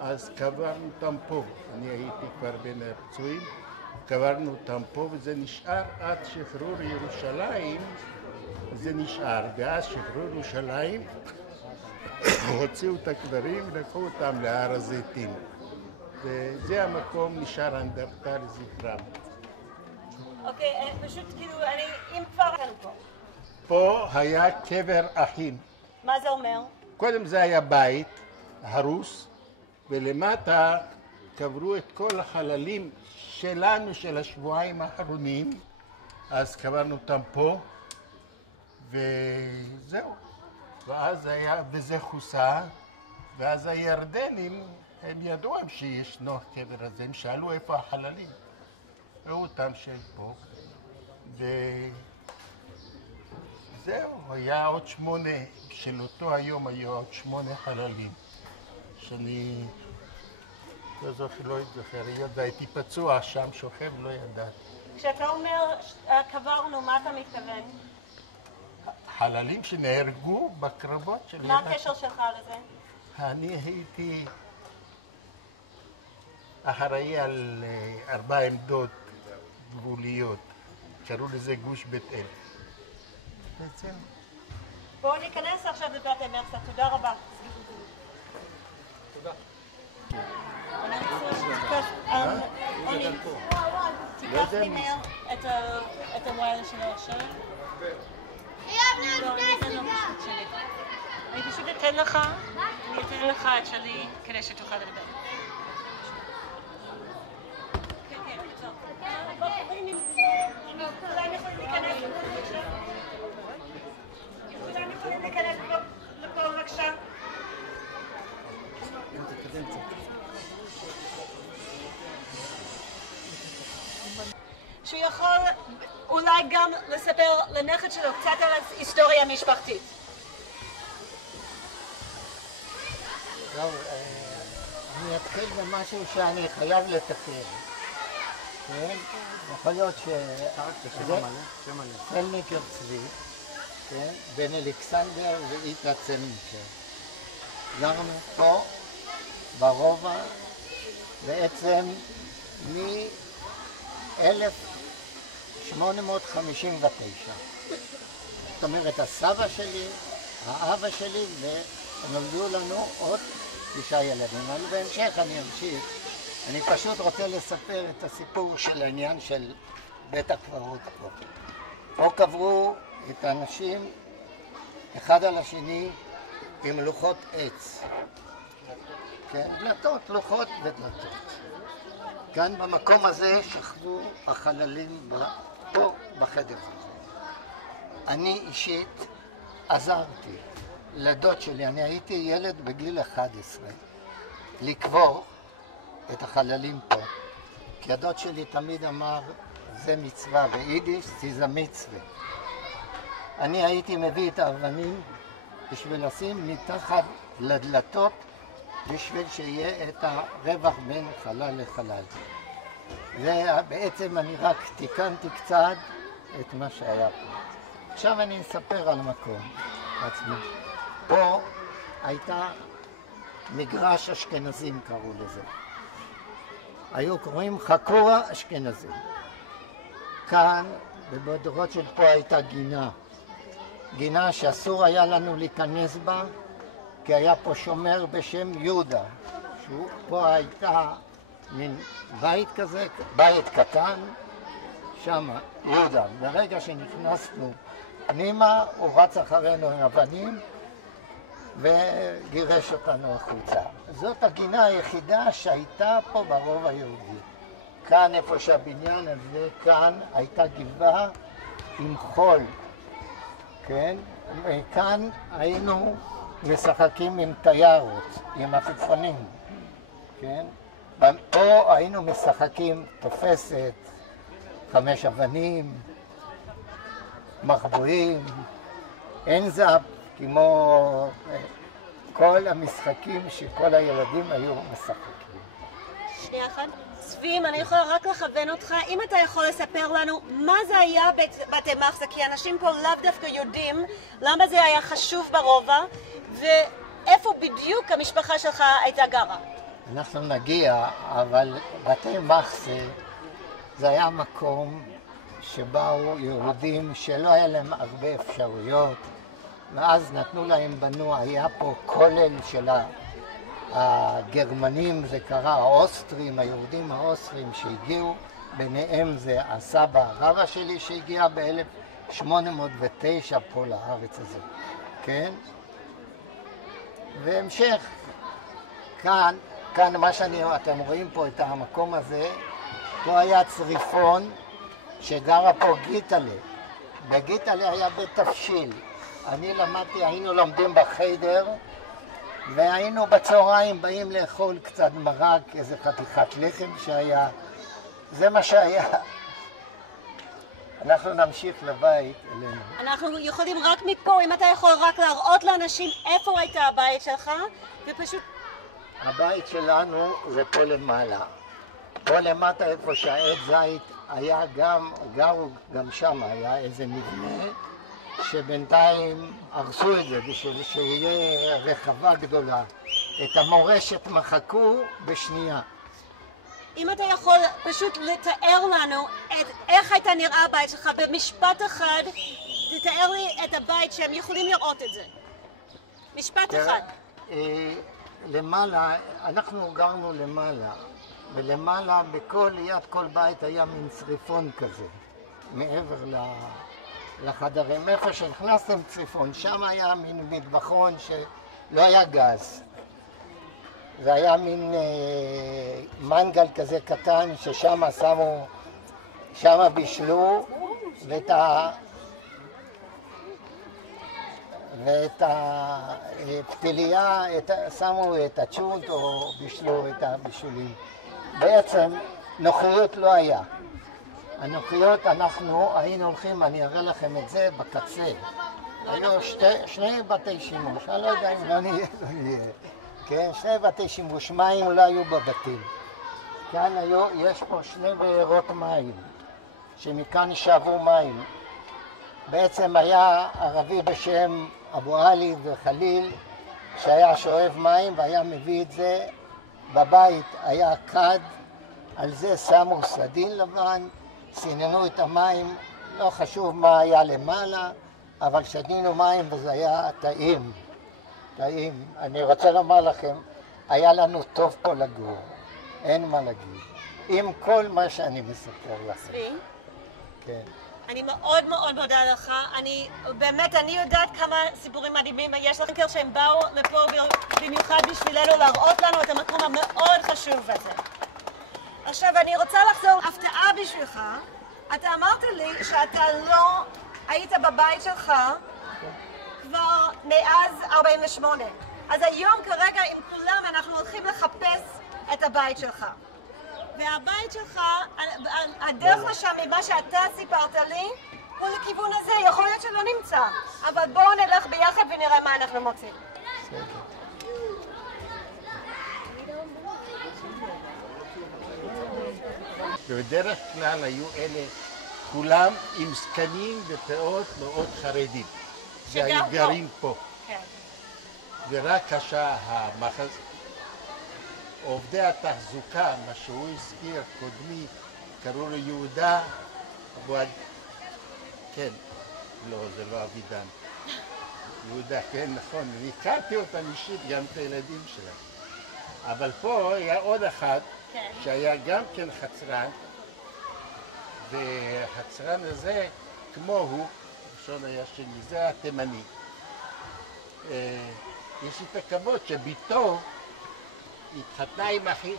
אז קברנו אותם פה. אני הייתי כבר בין הפצועים, קברנו אותם פה, וזה נשאר עד שחרור ירושלים, זה נשאר. ואז שחרור ירושלים, הוציאו את הקברים ולקחו אותם להר הזיתים. וזה המקום, נשאר אנדרטה לזכרם. אוקיי, פשוט כאילו, אם כבר כאן פה. פה היה קבר אחים. מה זה אומר? קודם זה היה בית, הרוס, ולמטה קברו את כל החללים שלנו, של השבועיים האחרונים, אז קברנו אותם פה, וזהו. ואז היה, וזה חוסה, ואז הירדנים, הם ידעו שישנו הקבר הזה, הם שאלו איפה החללים. ראו אותם של פה, וזהו, היה עוד 8, של אותו היום היו עוד 8 חללים, שאני לא זוכר, לא אתזכר, היות והייתי פצוע שם, שוכב, לא ידעתי. כשאתה אומר קברנו, מה אתה מתכוון? חללים שנהרגו בקרבות של... מה הקשר שלך לזה? אני הייתי אחראי על 4 עמדות גבוליות, קראו לזה גוש בית אל. בעצם... בואו ניכנס עכשיו לבית המרסה, תודה רבה. תודה. אני רוצה תיקח לי מאיר את הווייל שלו עכשיו. לא, אני אתן לו פשוט שלי. אני פשוט אתן לך את שלי כדי שתוכל לדבר. כן, כן, טוב. כולם יכולים להיכנס לפה בבקשה? כולם יכולים להיכנס לפה בבקשה? שהוא יכול אולי גם לספר לנכד שלו קצת על ההיסטוריה המשפחתית. טוב, אני אתחיל במשהו שאני חייב לתקן. כן? יכול להיות צלניקר צבי, כן? בן אלכסנדר ואיתה צלניקר. גרנו פה ברובע בעצם מ-1859. זאת אומרת, הסבא שלי, האבא שלי, ונולדו לנו עוד 9 ילדים. אבל בהמשך אני אמשיך. אני פשוט רוצה לספר את הסיפור של העניין של בית הקברות פה. פה קברו את האנשים אחד על השני עם לוחות עץ. כן, דלתות, לוחות ודלתות. כאן במקום הזה שכבו החללים פה בחדר הזה. אני אישית עזרתי לדוד שלי, אני הייתי ילד בגיל 11, לקבור את החללים פה. כי הדוד שלי תמיד אמר, זה מצווה, ביידיש זה מצווה. אני הייתי מביא את האבנים בשביל לשים מתחת לדלתות, בשביל שיהיה את הרווח בין חלל לחלל. ובעצם אני רק תיקנתי קצת את מה שהיה פה. עכשיו אני אספר על המקום עצמי. פה הייתה מגרש אשכנזים קראו לזה. היו קוראים חקורה אשכנזים. כאן, בבדורות של פה הייתה גינה. גינה שאסור היה לנו להיכנס בה, כי היה פה שומר בשם יהודה. פה הייתה מין בית כזה, בית קטן, שם יהודה. ברגע שנכנסנו פנימה, הוא רץ אחרינו עם אבנים וגירש אותנו החוצה. זאת הגינה היחידה שהייתה פה ברוב היהודי. כאן, איפה שהבניין הזה, כאן הייתה גבעה עם חול, כן? וכאן היינו משחקים עם טיירות, עם עפיפונים, כן? פה היינו משחקים תופסת, 5 אבנים, מחבואים, אין זאפ, כמו כל המשחקים שכל הילדים היו משחקים. שנייה אחת. צבי, אם אני יכולה רק לכוון אותך, אם אתה יכול לספר לנו מה זה היה בתי מחסה, כי אנשים פה לאו דווקא יודעים למה זה היה חשוב ברובע, ואיפה בדיוק המשפחה שלך הייתה גרה. אנחנו נגיע, אבל בתי מחסה זה היה מקום שבאו יהודים שלא היה להם הרבה אפשרויות, ואז נתנו להם בנו, היה פה כולל של הגרמנים, זה קרה, האוסטרים, היהודים האוסטרים שהגיעו, ביניהם זה הסבא הרבא שלי שהגיע ב-1809 פה לארץ הזאת, כן? והמשך, כאן מה אתם רואים פה את המקום הזה, פה היה צריפון שגרה פה גיטלה. בגיטלה היה בית תבשיל. אני למדתי, היינו לומדים בחדר, והיינו בצהריים באים לאכול קצת מרק, איזה חתיכת לחם שהיה. זה מה שהיה. אנחנו נמשיך לבית אלינו. אנחנו יכולים רק מפה, אם אתה יכול רק להראות לאנשים איפה הייתה הבית שלך, ופשוט... הבית שלנו זה פה למעלה. פה למטה איפה שהעץ זית היה גרו גם שם, היה איזה מבנה שבינתיים הרסו את זה בשביל שיהיה רחבה גדולה. את המורשת מחקו בשנייה. אם אתה יכול פשוט לתאר לנו איך הייתה נראה הבית שלך במשפט אחד, תתאר לי את הבית שהם יכולים לראות את זה. משפט אחד. למעלה, אנחנו גרנו למעלה, ולמעלה ליד כל בית היה מין צריפון כזה, מעבר לחדרים. איפה שנכנסתם צריפון, שם היה מין מטבחון שלא היה גז. זה היה מין מנגל כזה קטן ששם שמו, שם בישלו ואת הפתיליה, שמו את הצ'ונט או בישלו את הבישולים. בעצם נוחיות לא היה. הנוחיות אנחנו היינו הולכים, אני אראה לכם את זה בקצה. היו שני בתי שימוש, אני לא יודע אם לא נהיה. כן, שני בתי שימוש, מים לא היו בבתים. כאן יש פה שני בארות מים, שמכאן שאבו מים. בעצם היה ערבי בשם אבו עלי וחליל, שהיה שואב מים והיה מביא את זה. בבית היה כד, על זה שמו סדין לבן, סיננו את המים, לא חשוב מה היה למעלה, אבל שתינו מים וזה היה טעים. טעים. אני רוצה לומר לכם, היה לנו טוב פה לגור, אין מה להגיד. עם כל מה שאני מספר לכם. צבי? כן. אני מאוד מאוד מודה לך. אני יודעת כמה סיפורים מדהימים יש לכם, שהם באו לפה במיוחד בשבילנו להראות לנו את המקום המאוד חשוב הזה. עכשיו, אני רוצה לחזור הפתעה בשבילך. אתה אמרת לי שאתה לא היית בבית שלך כבר מאז 48. אז היום כרגע עם כולם אנחנו הולכים לחפש את הבית שלך. והבית שלך, הדרך לשם ממה שאתה סיפרת לי, הוא לכיוון הזה, יכול להיות שלא נמצא. אבל בואו נלך ביחד ונראה מה אנחנו מוצאים. בדרך כלל היו אלה כולם עם זקנים ופאות מאוד חרדים. שהיו גרים פה. כן. ורק עובדי התחזוקה, מה שהוא הזכיר, קודמי, קראו לו יהודה, כן, לא, זה לא אבידן. יהודה, כן, נכון, והכרתי אותם אישית, גם את הילדים שלהם. אבל פה היה עוד אחד, שהיה גם כן חצרן, והחצרן הזה, כמו הוא, ראשון היה שלי, זה התימני. יש לי את הכבוד שביתו התחתנה עם אחי.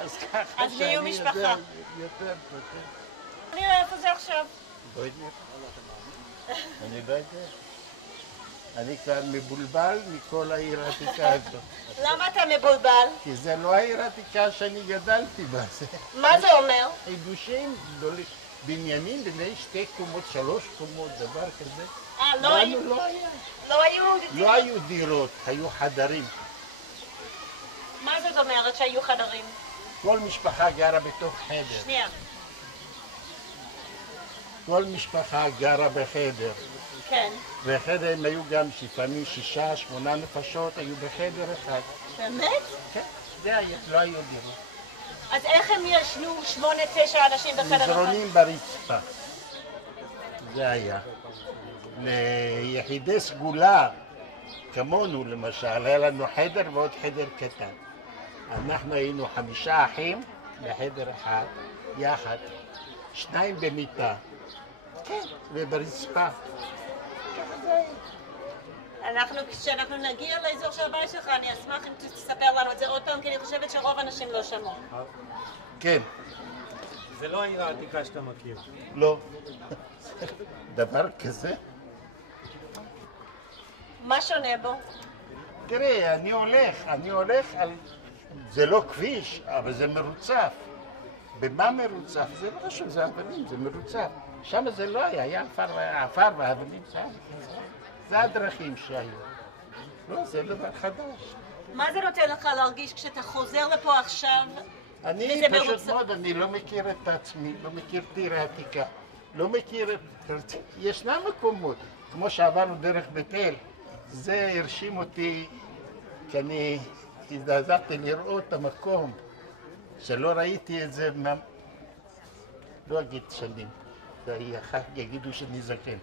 אז ככה שאני יודע יותר טוב. אני רואה איפה זה עכשיו. לא יודע. אני לא יודע. אני כבר מבולבל מכל העיר העתיקה הזאת. למה אתה מבולבל? כי זה לא העיר העתיקה שאני גדלתי בה. מה זה אומר? חידושים גדולים. בניינים בני 2 קומות, 3 קומות, דבר כזה. לא היו... לא היו דירות, היו חדרים. מה זאת אומרת שהיו חדרים? כל משפחה גרה בתוך חדר. שנייה. כל משפחה גרה בחדר. כן. בחדר הם היו גם לפעמים 6-8 נפשות, היו בחדר אחד. באמת? כן, זה היה, לא היו דירות. אז איך הם ישנו 8-9 אנשים בחדר אחד? מזרונים ברצפה. זה היה. ליחידי סגולה, כמונו למשל, היה לנו חדר ועוד חדר קטן. אנחנו היינו 5 אחים בחדר אחד, יחד. 2 במיטה. כן, וברצפה. כשאנחנו נגיע לאזור של הבית שלך, אני אשמח אם תספר לנו את זה עוד פעם, כי אני חושבת שרוב האנשים לא שמעו. כן. זה לא העיר העתיקה שאתה מכיר. לא. דבר כזה? מה שונה בו? תראה, אני הולך על... זה לא כביש, אבל זה מרוצף. במה מרוצף? זה לא חשוב, זה אבנים, זה מרוצף. שם זה לא היה, היה עפר ואבנים. זה הדרכים שהיו. לא, זה דבר חדש. מה זה נותן לך להרגיש כשאתה חוזר לפה עכשיו אני וזה פשוט מרוצה. מאוד, אני לא מכיר את עצמי, לא מכיר טירה עתיקה, לא מכיר, ישנם מקומות, כמו שעברנו דרך בית אל, זה הרשים אותי, כי אני הזדעזעתי לראות את המקום, שלא ראיתי את זה, לא אגיד שנים, אחר כך יגידו שאני זקן.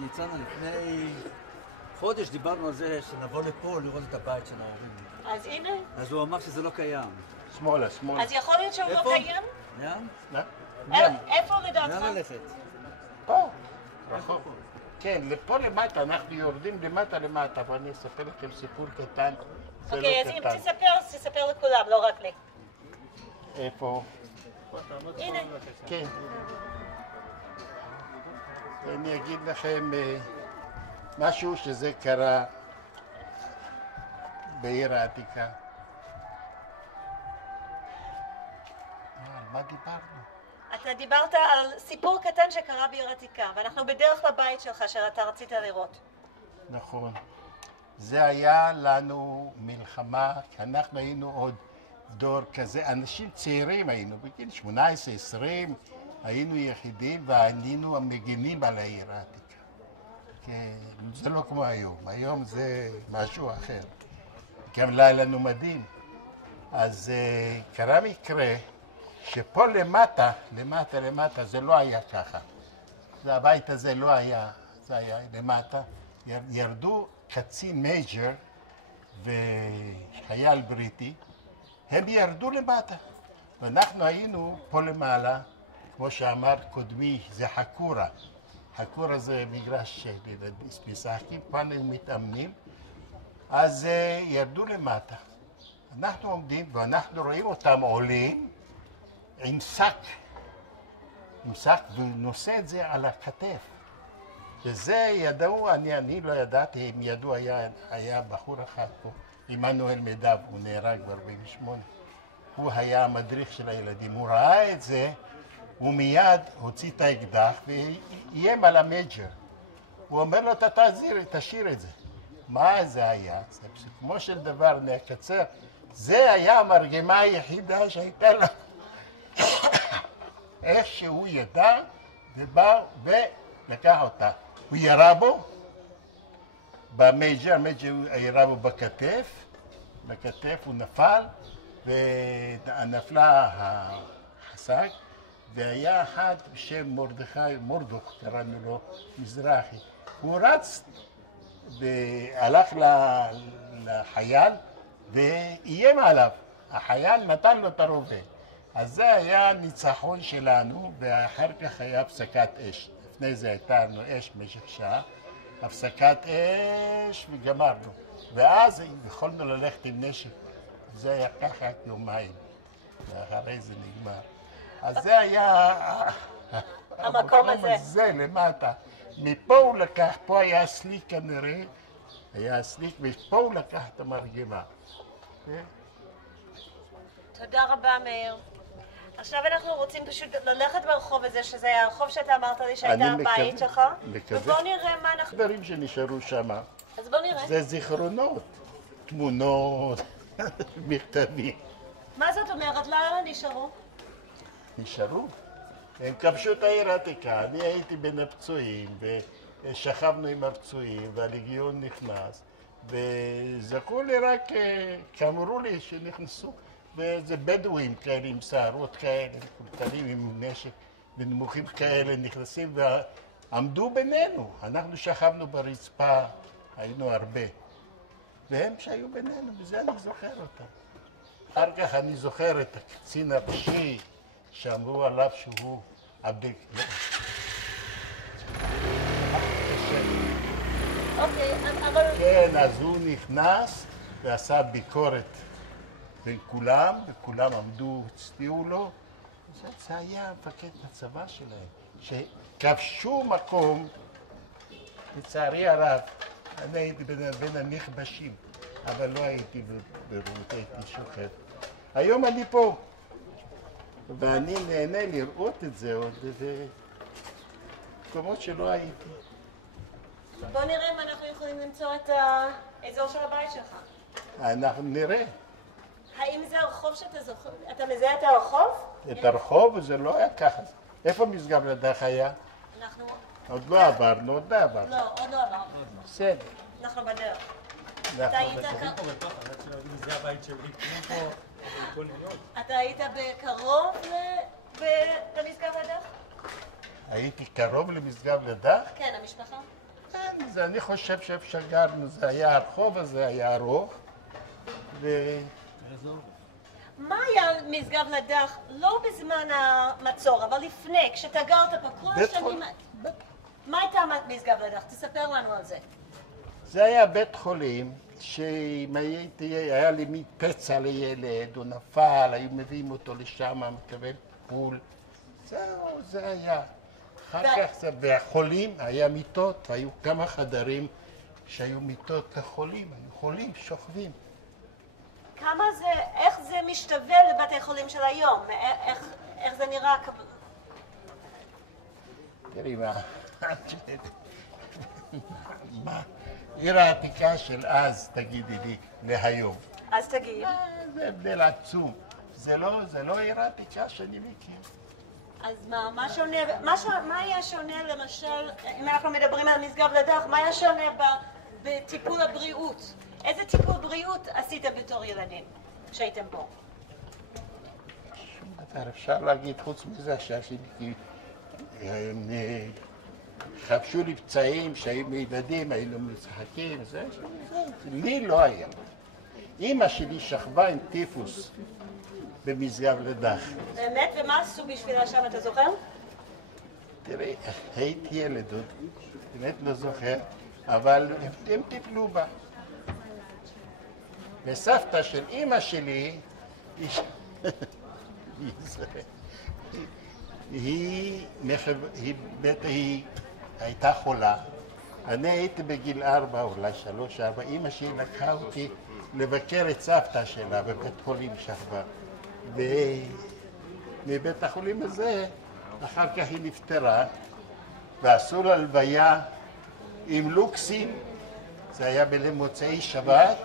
ניצנה, לפני חודש דיברנו על זה שנבוא לפה לראות את הבית של ההורים. אז הנה. אז הוא אמר שזה לא קיים. שמאלה, שמאלה. אז יכול להיות שהוא לא איפה? קיים? לאן? איפה לאן לדעתך? ללכת? פה, רחוק. כן, לפה למטה, אנחנו יורדים למטה, ואני אספר לכם סיפור קטן, זה לא אוקיי, אז אם קטן. תספר לכולם, לא רק לי. איפה? הנה. כן. אני אגיד לכם משהו שזה קרה בעיר העתיקה. על מה דיברנו? אתה דיברת על סיפור קטן שקרה בעיר עתיקה, ואנחנו בדרך לבית שלך שאתה רצית לראות. נכון. זה היה לנו מלחמה, כי אנחנו היינו עוד דור כזה, אנשים צעירים היינו, בגיל 18, 20, היינו יחידים והיינו המגינים על העיר העתיקה. כן, זה לא כמו היום, היום זה משהו אחר. גם לא היה לנו מדים. אז קרה מקרה שפה למטה, זה לא היה ככה. הבית הזה לא היה, זה היה למטה. ירדו קצין מייג'ר וחייל בריטי, הם ירדו למטה. ואנחנו היינו פה למעלה, כמו שאמר קודמי, זה חקורה. חקורה זה מגרש משחקים, פה אנחנו מתאמנים. אז ירדו למטה. אנחנו עומדים ואנחנו רואים אותם עולים עם שק, ונושא את זה על הכתף. וזה ידעו, אני לא ידעתי, אם ידעו, היה בחור אחד פה, עמנואל מדב, הוא נהרג ב-48. הוא היה המדריך של הילדים, הוא ראה את זה, הוא מיד הוציא את האקדח ואיים על המייג'ר. הוא אומר לו, תשאיר את זה. מה זה היה? זה כמו של דבר, נקצר. זה היה המרגמה היחידה שהייתה לה. איך שהוא ידע, ובא ולקח אותה. הוא ירה בו, המייג'ר ירה בו בכתף הוא נפל, ונפלה השק, והיה אחד בשם מורדוך, קראנו לו מזרחי. הוא רץ והלך לחייל ואיים עליו. החייל נתן לו את הרובה. אז זה היה ניצחון שלנו, ואחר כך היה הפסקת אש. לפני זה הייתה לנו אש במשך שעה, הפסקת אש וגמרנו. ואז יכולנו ללכת עם נשק. זה היה ככה יומיים, ואחרי זה נגמר. אז זה היה המקום הזה למטה. מפה הוא לקח, פה היה סליק כנראה, ופה הוא לקח את המרגמה. תודה רבה, מאיר. עכשיו אנחנו רוצים פשוט ללכת ברחוב הזה, שזה הרחוב שאתה אמרת לי שהייתה הבית שלך. ובוא נראה מה אנחנו... דברים שנשארו שם. אז בוא נראה. זה זיכרונות, תמונות, מכתבים. מה זאת אומרת? לאן נשארו? נשארו. הם כבשו את העיר העתיקה. אני הייתי בין הפצועים, ושכבנו עם הפצועים, והלגיון נכנס, וזכו לי רק, כאמרו לי שנכנסו, וזה בדואים כאלה עם שערות כאלה, קטנים עם נשק ונמוכים כאלה נכנסים ועמדו בינינו. אנחנו שכבנו ברצפה, היינו הרבה. והם שהיו בינינו, וזה אני זוכר אותם. אחר כך אני זוכר את הקצין הראשי שאמרו עליו שהוא עבד. אוקיי, אבל... כן, אז הוא נכנס ועשה ביקורת בין כולם, וכולם עמדו, הצדיעו לו. זה היה מפקד הצבא שלהם, שכבשו מקום, לצערי הרב, אני הייתי בין הנכבשים, אבל לא הייתי ברות, הייתי שוכב. היום אני פה, ואני נהנה לראות את זה עוד במקומות שלא הייתי. בוא נראה אם אנחנו יכולים למצוא את האזור של הבית שלך. אנחנו נראה. האם זה הרחוב שאתה זוכר? אתה מזהה את הרחוב? את הרחוב זה לא היה ככה. איפה משגב לדך היה? אנחנו... עוד לא עברנו, עוד לא עברנו. לא, עוד לא עברנו. בסדר. אנחנו בדרך. אתה היית... זה הבית שלי. אתה היית בקרוב למשגב לדך? הייתי קרוב למשגב לדך? כן, המשפחה. כן, אני חושב שאיפה שגרנו, זה היה הרחוב הזה, היה ארוך. מה היה משגב לדך, לא בזמן המצור, אבל לפני, כשאתה גרת פה כל השנים... מה הייתה משגב לדך? תספר לנו על זה. זה היה בית חולים, שאם היה לי פצע לילד, הוא נפל, היו מביאים אותו לשם, מקבל טיפול. זהו, זה היה. אחר כך, והחולים, היה מיטות, היו כמה חדרים שהיו מיטות לחולים, היו חולים, שוכבים. כמה זה, איך זה משתווה לבתי חולים של היום? איך זה נראה? תראי מה, עיר העתיקה של אז, תגידי לי, להיום. אז תגיד. זה הבדל עצום. זה לא עיר העתיקה שאני מכיר. אז מה שונה, מה היה שונה למשל, אם אנחנו מדברים על משגב לדך, מה היה שונה בטיפול הבריאות? איזה טיפול בריאות עשית בתור ילדים כשהייתם פה? שום דבר אפשר להגיד חוץ מזה שעשיתי, חבשו לי פצעים שהיו ילדים, היינו משחקים, זה, לי לא היה. אמא שלי שכבה עם טיפוס במשגב לדך. באמת? ומה עשו בשבילה שם, אתה זוכר? תראי, הייתי ילד עוד, באמת לא זוכר, אבל הם טיפלו בה. וסבתא של אמא שלי, היא הייתה חולה. אני הייתי בגיל 4, אולי 3, 4. אמא שלי לקחה אותי לבקר את סבתא שלה בבית חולים שכבה. ומבית החולים הזה, אחר כך היא נפטרה, ועשו לה לוויה עם לוקסים, זה היה במוצאי שבת,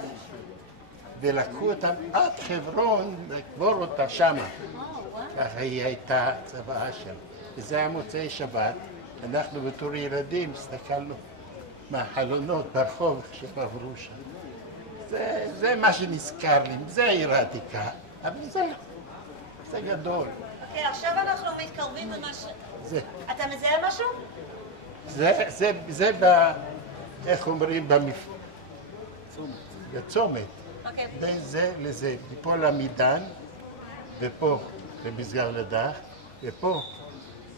ולקחו אותם עד חברון לקבור אותה שמה. ככה היא הייתה צוואה שם. וזה היה מוצאי שבת, אנחנו בתור ילדים הסתכלנו מהחלונות ברחוב כשהם עברו שם. זה מה שנזכר לי, זה העיר העתיקה, אבל זה גדול. אוקיי, עכשיו אנחנו מתקרבים למשהו. אתה מזהה משהו? זה איך אומרים, בצומת. בין זה לזה, מפה למידן, ופה למסגר לדך, ופה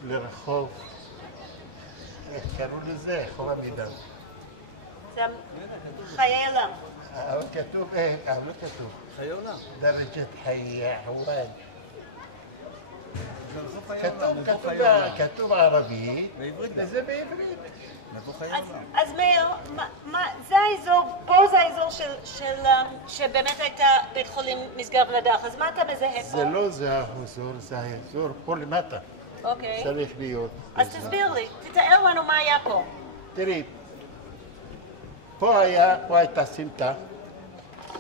לרחוב, איך קראו לזה? רחוב המידן. זה חיי עולם. אבל כתוב, אבל לא כתוב. חיי עולם. דרג'ת חיי עוואד. כתוב ערבית, וזה בעברית. אז מאיר, זה האזור, פה זה האזור שבאמת הייתה בית חולים משגב לדך, אז מה אתה מזהה פה? זה לא זה האזור, זה האזור פה למטה. אוקיי. צריך להיות. אז תסביר לי, תתאר לנו מה היה פה. תראי, פה הייתה סמטה,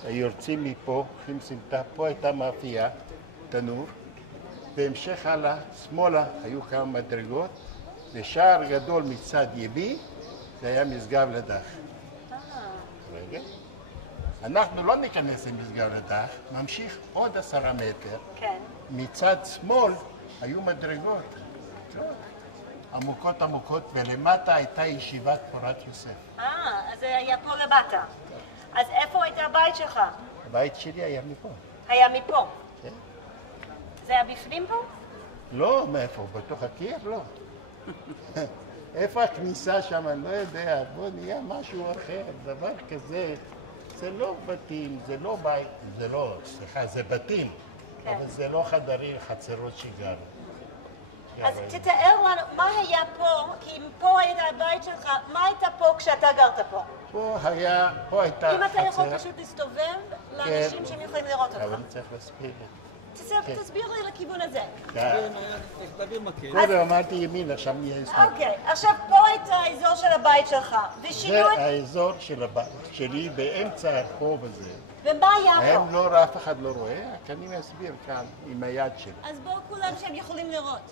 היו יוצאים מפה, הולכים סמטה, פה הייתה מאפייה, תנור, בהמשך הלאה, שמאלה, היו כמה מדרגות, ושער גדול מצד ימין, זה היה משגב לדך. רגע. אנחנו לא ניכנס למשגב לדך, ממשיך עוד 10 מטר. כן. מצד שמאל היו מדרגות. עמוקות עמוקות, ולמטה הייתה ישיבת פורת יוסף. אז זה היה פה למטה. אז איפה הייתה הבית שלך? הבית שלי היה מפה. היה מפה. כן. זה היה בפנים פה? לא, מאיפה? בתוך הקיר? לא. איפה הכניסה שם? אני לא יודע. בוא נהיה משהו אחר, דבר כזה. זה לא בתים, זה לא בית, זה לא, סליחה, זה בתים. כן. אבל זה לא חדרים, חצרות שגרנו. אז תתאר לנו, מה היה פה, כי אם פה היית הבית שלך, מה הייתה פה כשאתה גרת פה? פה הייתה חצר. אם אתה יכול פשוט להסתובב לאנשים שהם יכולים לראות אותך. אבל אני צריך להסביר. תסביר לי לכיוון הזה. תעביר מקל. קודם אמרתי ימין, עכשיו יהיה שמאל. אוקיי, עכשיו פה את האזור של הבית שלך, זה ושינו את... האזור של הבית שלי באמצע הרחוב הזה. ומה היה פה? אף אחד לא רואה, רק אני מסביר כאן עם היד שלי. אז בואו כולם שהם יכולים לראות.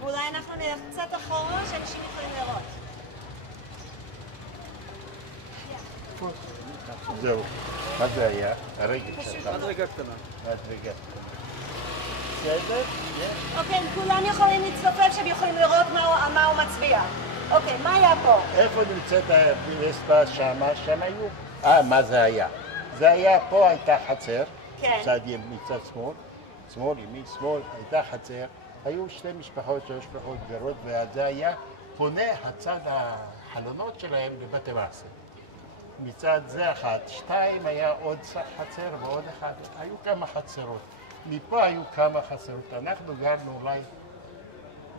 ואולי אנחנו נלך קצת אחורה שאנשים יכולים לראות. זהו, מה זה היה? הרגע שלך. מדרגה קטנה. מדרגה קטנה. בסדר? אוקיי, כולם יכולים להצטופף שהם יכולים לראות מה הוא מצביע. אוקיי, מה היה פה? איפה נמצאת הווספה שמה? שם היו... מה זה היה? זה היה, פה הייתה חצר. כן. מצד ימין, מצד שמאל. שמאל, ימין, שמאל, הייתה חצר. היו שתי משפחות, שלוש משפחות גרות, וזה היה פונה הצד החלונות שלהם לבתי מעשה. מצד זה אחת, שתיים היה עוד חצר ועוד אחד, היו כמה חצרות. מפה היו כמה חצרות. אנחנו גרנו אולי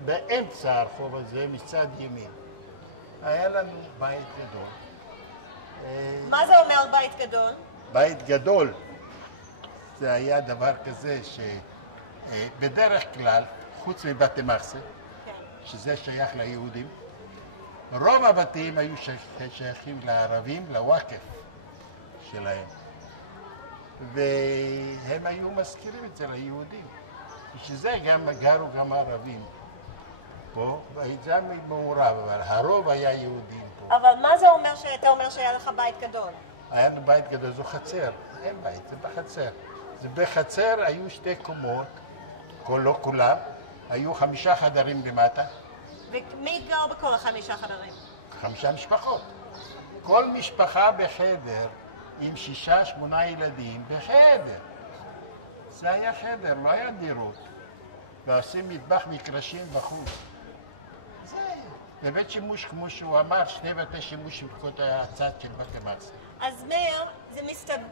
באמצע הרחוב הזה, מצד ימין. היה לנו בית גדול. מה זה אומר בית גדול? בית גדול. זה היה דבר כזה שבדרך כלל, חוץ מבתי מחסה, שזה שייך ליהודים, רוב הבתים היו שייכים לערבים, לוואקף שלהם. והם היו מזכירים את זה ליהודים. בשביל זה גם גרו גם ערבים פה, וזה מעורב, אבל הרוב היה יהודים פה. אבל מה זה אומר שאתה אומר שהיה לך בית גדול? היה לנו בית גדול, זו חצר, אין בית, זה בחצר. זה בחצר היו שתי קומות, לא כולם, היו 5 חדרים למטה. ומי גר בכל ה5 חדרים? 5 משפחות. כל משפחה בחדר עם 6-8 ילדים בחדר. זה היה חדר, לא היה דירות. ועושים מטבח מקרשים בחוץ. זה בבית שימוש, כמו שהוא אמר, 2 בתי שימוש עם כל הצד של בתי מעשה. אז מאיר, זה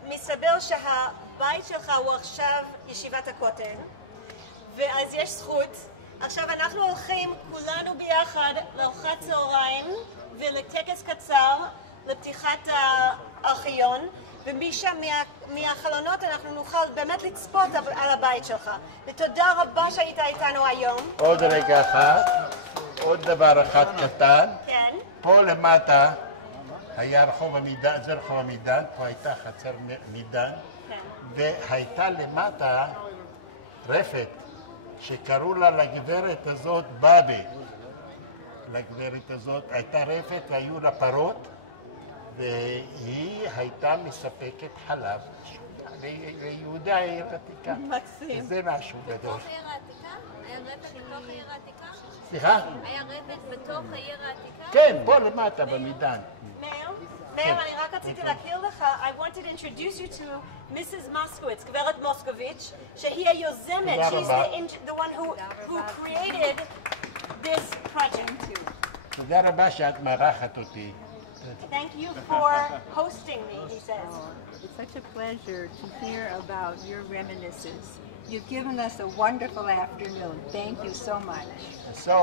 מסתבר שהבית שלך הוא עכשיו ישיבת הכותל, ואז יש זכות. עכשיו אנחנו הולכים כולנו ביחד לארוחת צהריים ולטקס קצר לפתיחת הארכיון, ומשם מהחלונות אנחנו נוכל באמת לצפות על הבית שלך. ותודה רבה שהיית איתנו היום. עוד רגע אחד, עוד דבר אחד קטן. כן. פה למטה היה רחוב עמידן, זה רחוב עמידן, פה הייתה חצר עמידן, כן. והייתה למטה רפת שקראו לה לגברת הזאת בבי. לגברת הזאת הייתה רפת והיו לה פרות, והיא הייתה מספקת חלב ליהודי העיר העתיקה. מקסים. זה משהו גדול. בתוך העיר העתיקה? היה רפת בתוך העיר העתיקה? סליחה? היה רפת בתוך העיר העתיקה? כן, פה למטה במידן. מאיר, אני רק רציתי להכיר לך, I wanted to introduce you to Mrs. Moskowitz, גברת מוסקוביץ', שהיא היוזמת, she's the one who created this project. תודה רבה שאת מארחת אותי. Thank you for hosting me, he says. It's such a pleasure to hear about your reminiscences. You've given us a wonderful afternoon. Thank you so much. So,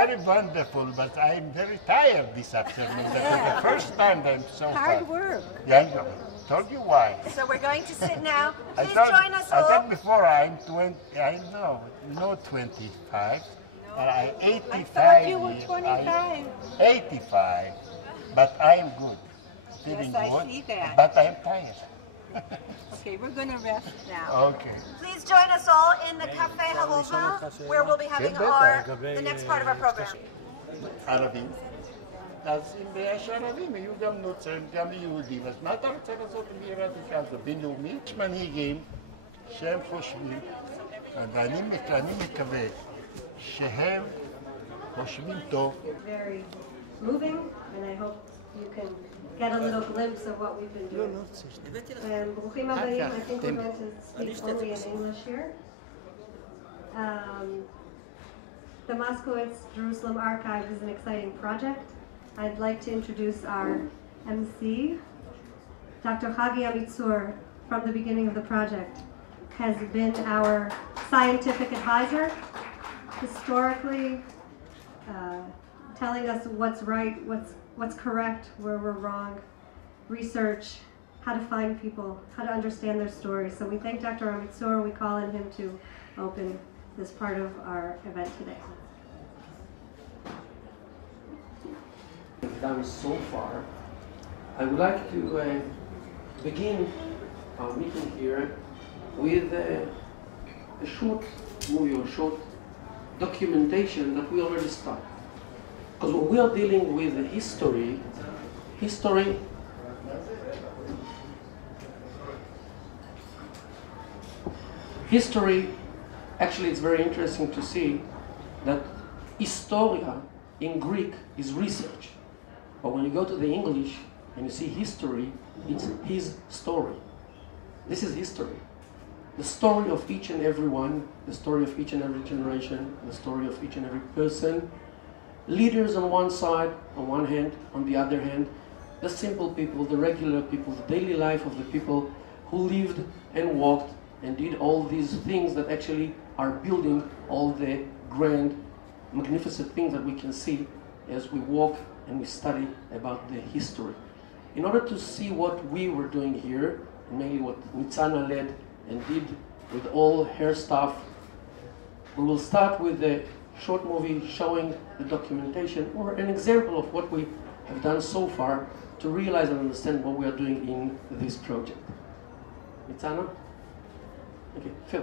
very wonderful, but I'm very tired this afternoon. That's the first time that I'm so Hard work. Yeah, I told you why. So we're going to sit now. I Please thought, join us I thought all. before I'm 20, I know, no 25. I'm 85. I thought you were 25. 85, but I'm good. Feeling Yes, I good, see that. but I'm tired. Okay, we're going to rest now. Okay. Please join us all in the Cafe Harova, where we'll be having the next part of our program. ערבים. אז אם יש ערבים, יהיו גם נוצרים, גם יהודים. אז מה אתה רוצה לעשות עם עיר העתיקה הזו? בינלאומית יש מנהיגים שהם חושבים, ואני מקווה שהם חושבים טוב. Very moving, and I hope you can get a little glimpse of what we've been doing. And ברוכים הבאים, I think we're going to speak only in English here. The Moskowitz Jerusalem Archive is an exciting project. I'd like to introduce our MC, Dr. Hagi Amitzur, from the beginning of the project, has been our scientific advisor, historically telling us what's right, what's correct, where we're wrong, research, how to find people, how to understand their stories. So we thank Dr. Amitzur. We call on him to open this part of our event today. Done so far. I would like to begin our meeting here with a short movie or short documentation that we already started. Because when we are dealing with the history actually it's very interesting to see that historia in Greek is research. But when you go to the English and you see history, it's his story. This is history. The story of each and every one, the story of each and every generation, the story of each and every person. Leaders on one side, on one hand, on the other hand, the simple people, the regular people, the daily life of the people who lived and walked and did all these things that actually are building all the grand, magnificent things that we can see as we walk and we study about the history. In order to see what we were doing here, and mainly what Nitzana led and did with all her staff, we will start with a short movie showing the documentation or an example of what we have done so far to realize and understand what we are doing in this project. Nitzana? Okay, Phil.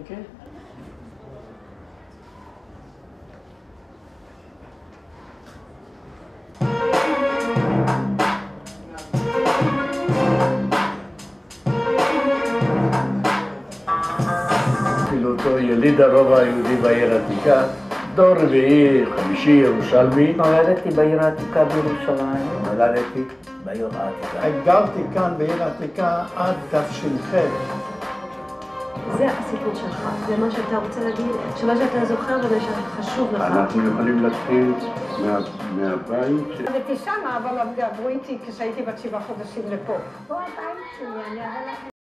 Okay. פעילותו יליד הרובע היהודי בעיר העתיקה, דור רביעי, חמישי, ירושלמי. נולדתי בעיר העתיקה בירושלים. נולדתי בעיר העתיקה. גרתי כאן בעיר העתיקה עד תש"ח. זה הסיפור שלך, זה מה שאתה רוצה להגיד, שמה שאתה זוכר ומה שחשוב לך. אנחנו יכולים להתחיל מהבית. עבדתי שמה, אבל עברו איתי כשהייתי בת 7 חודשים לפה. פה הבית שלי, אני אראה לכם.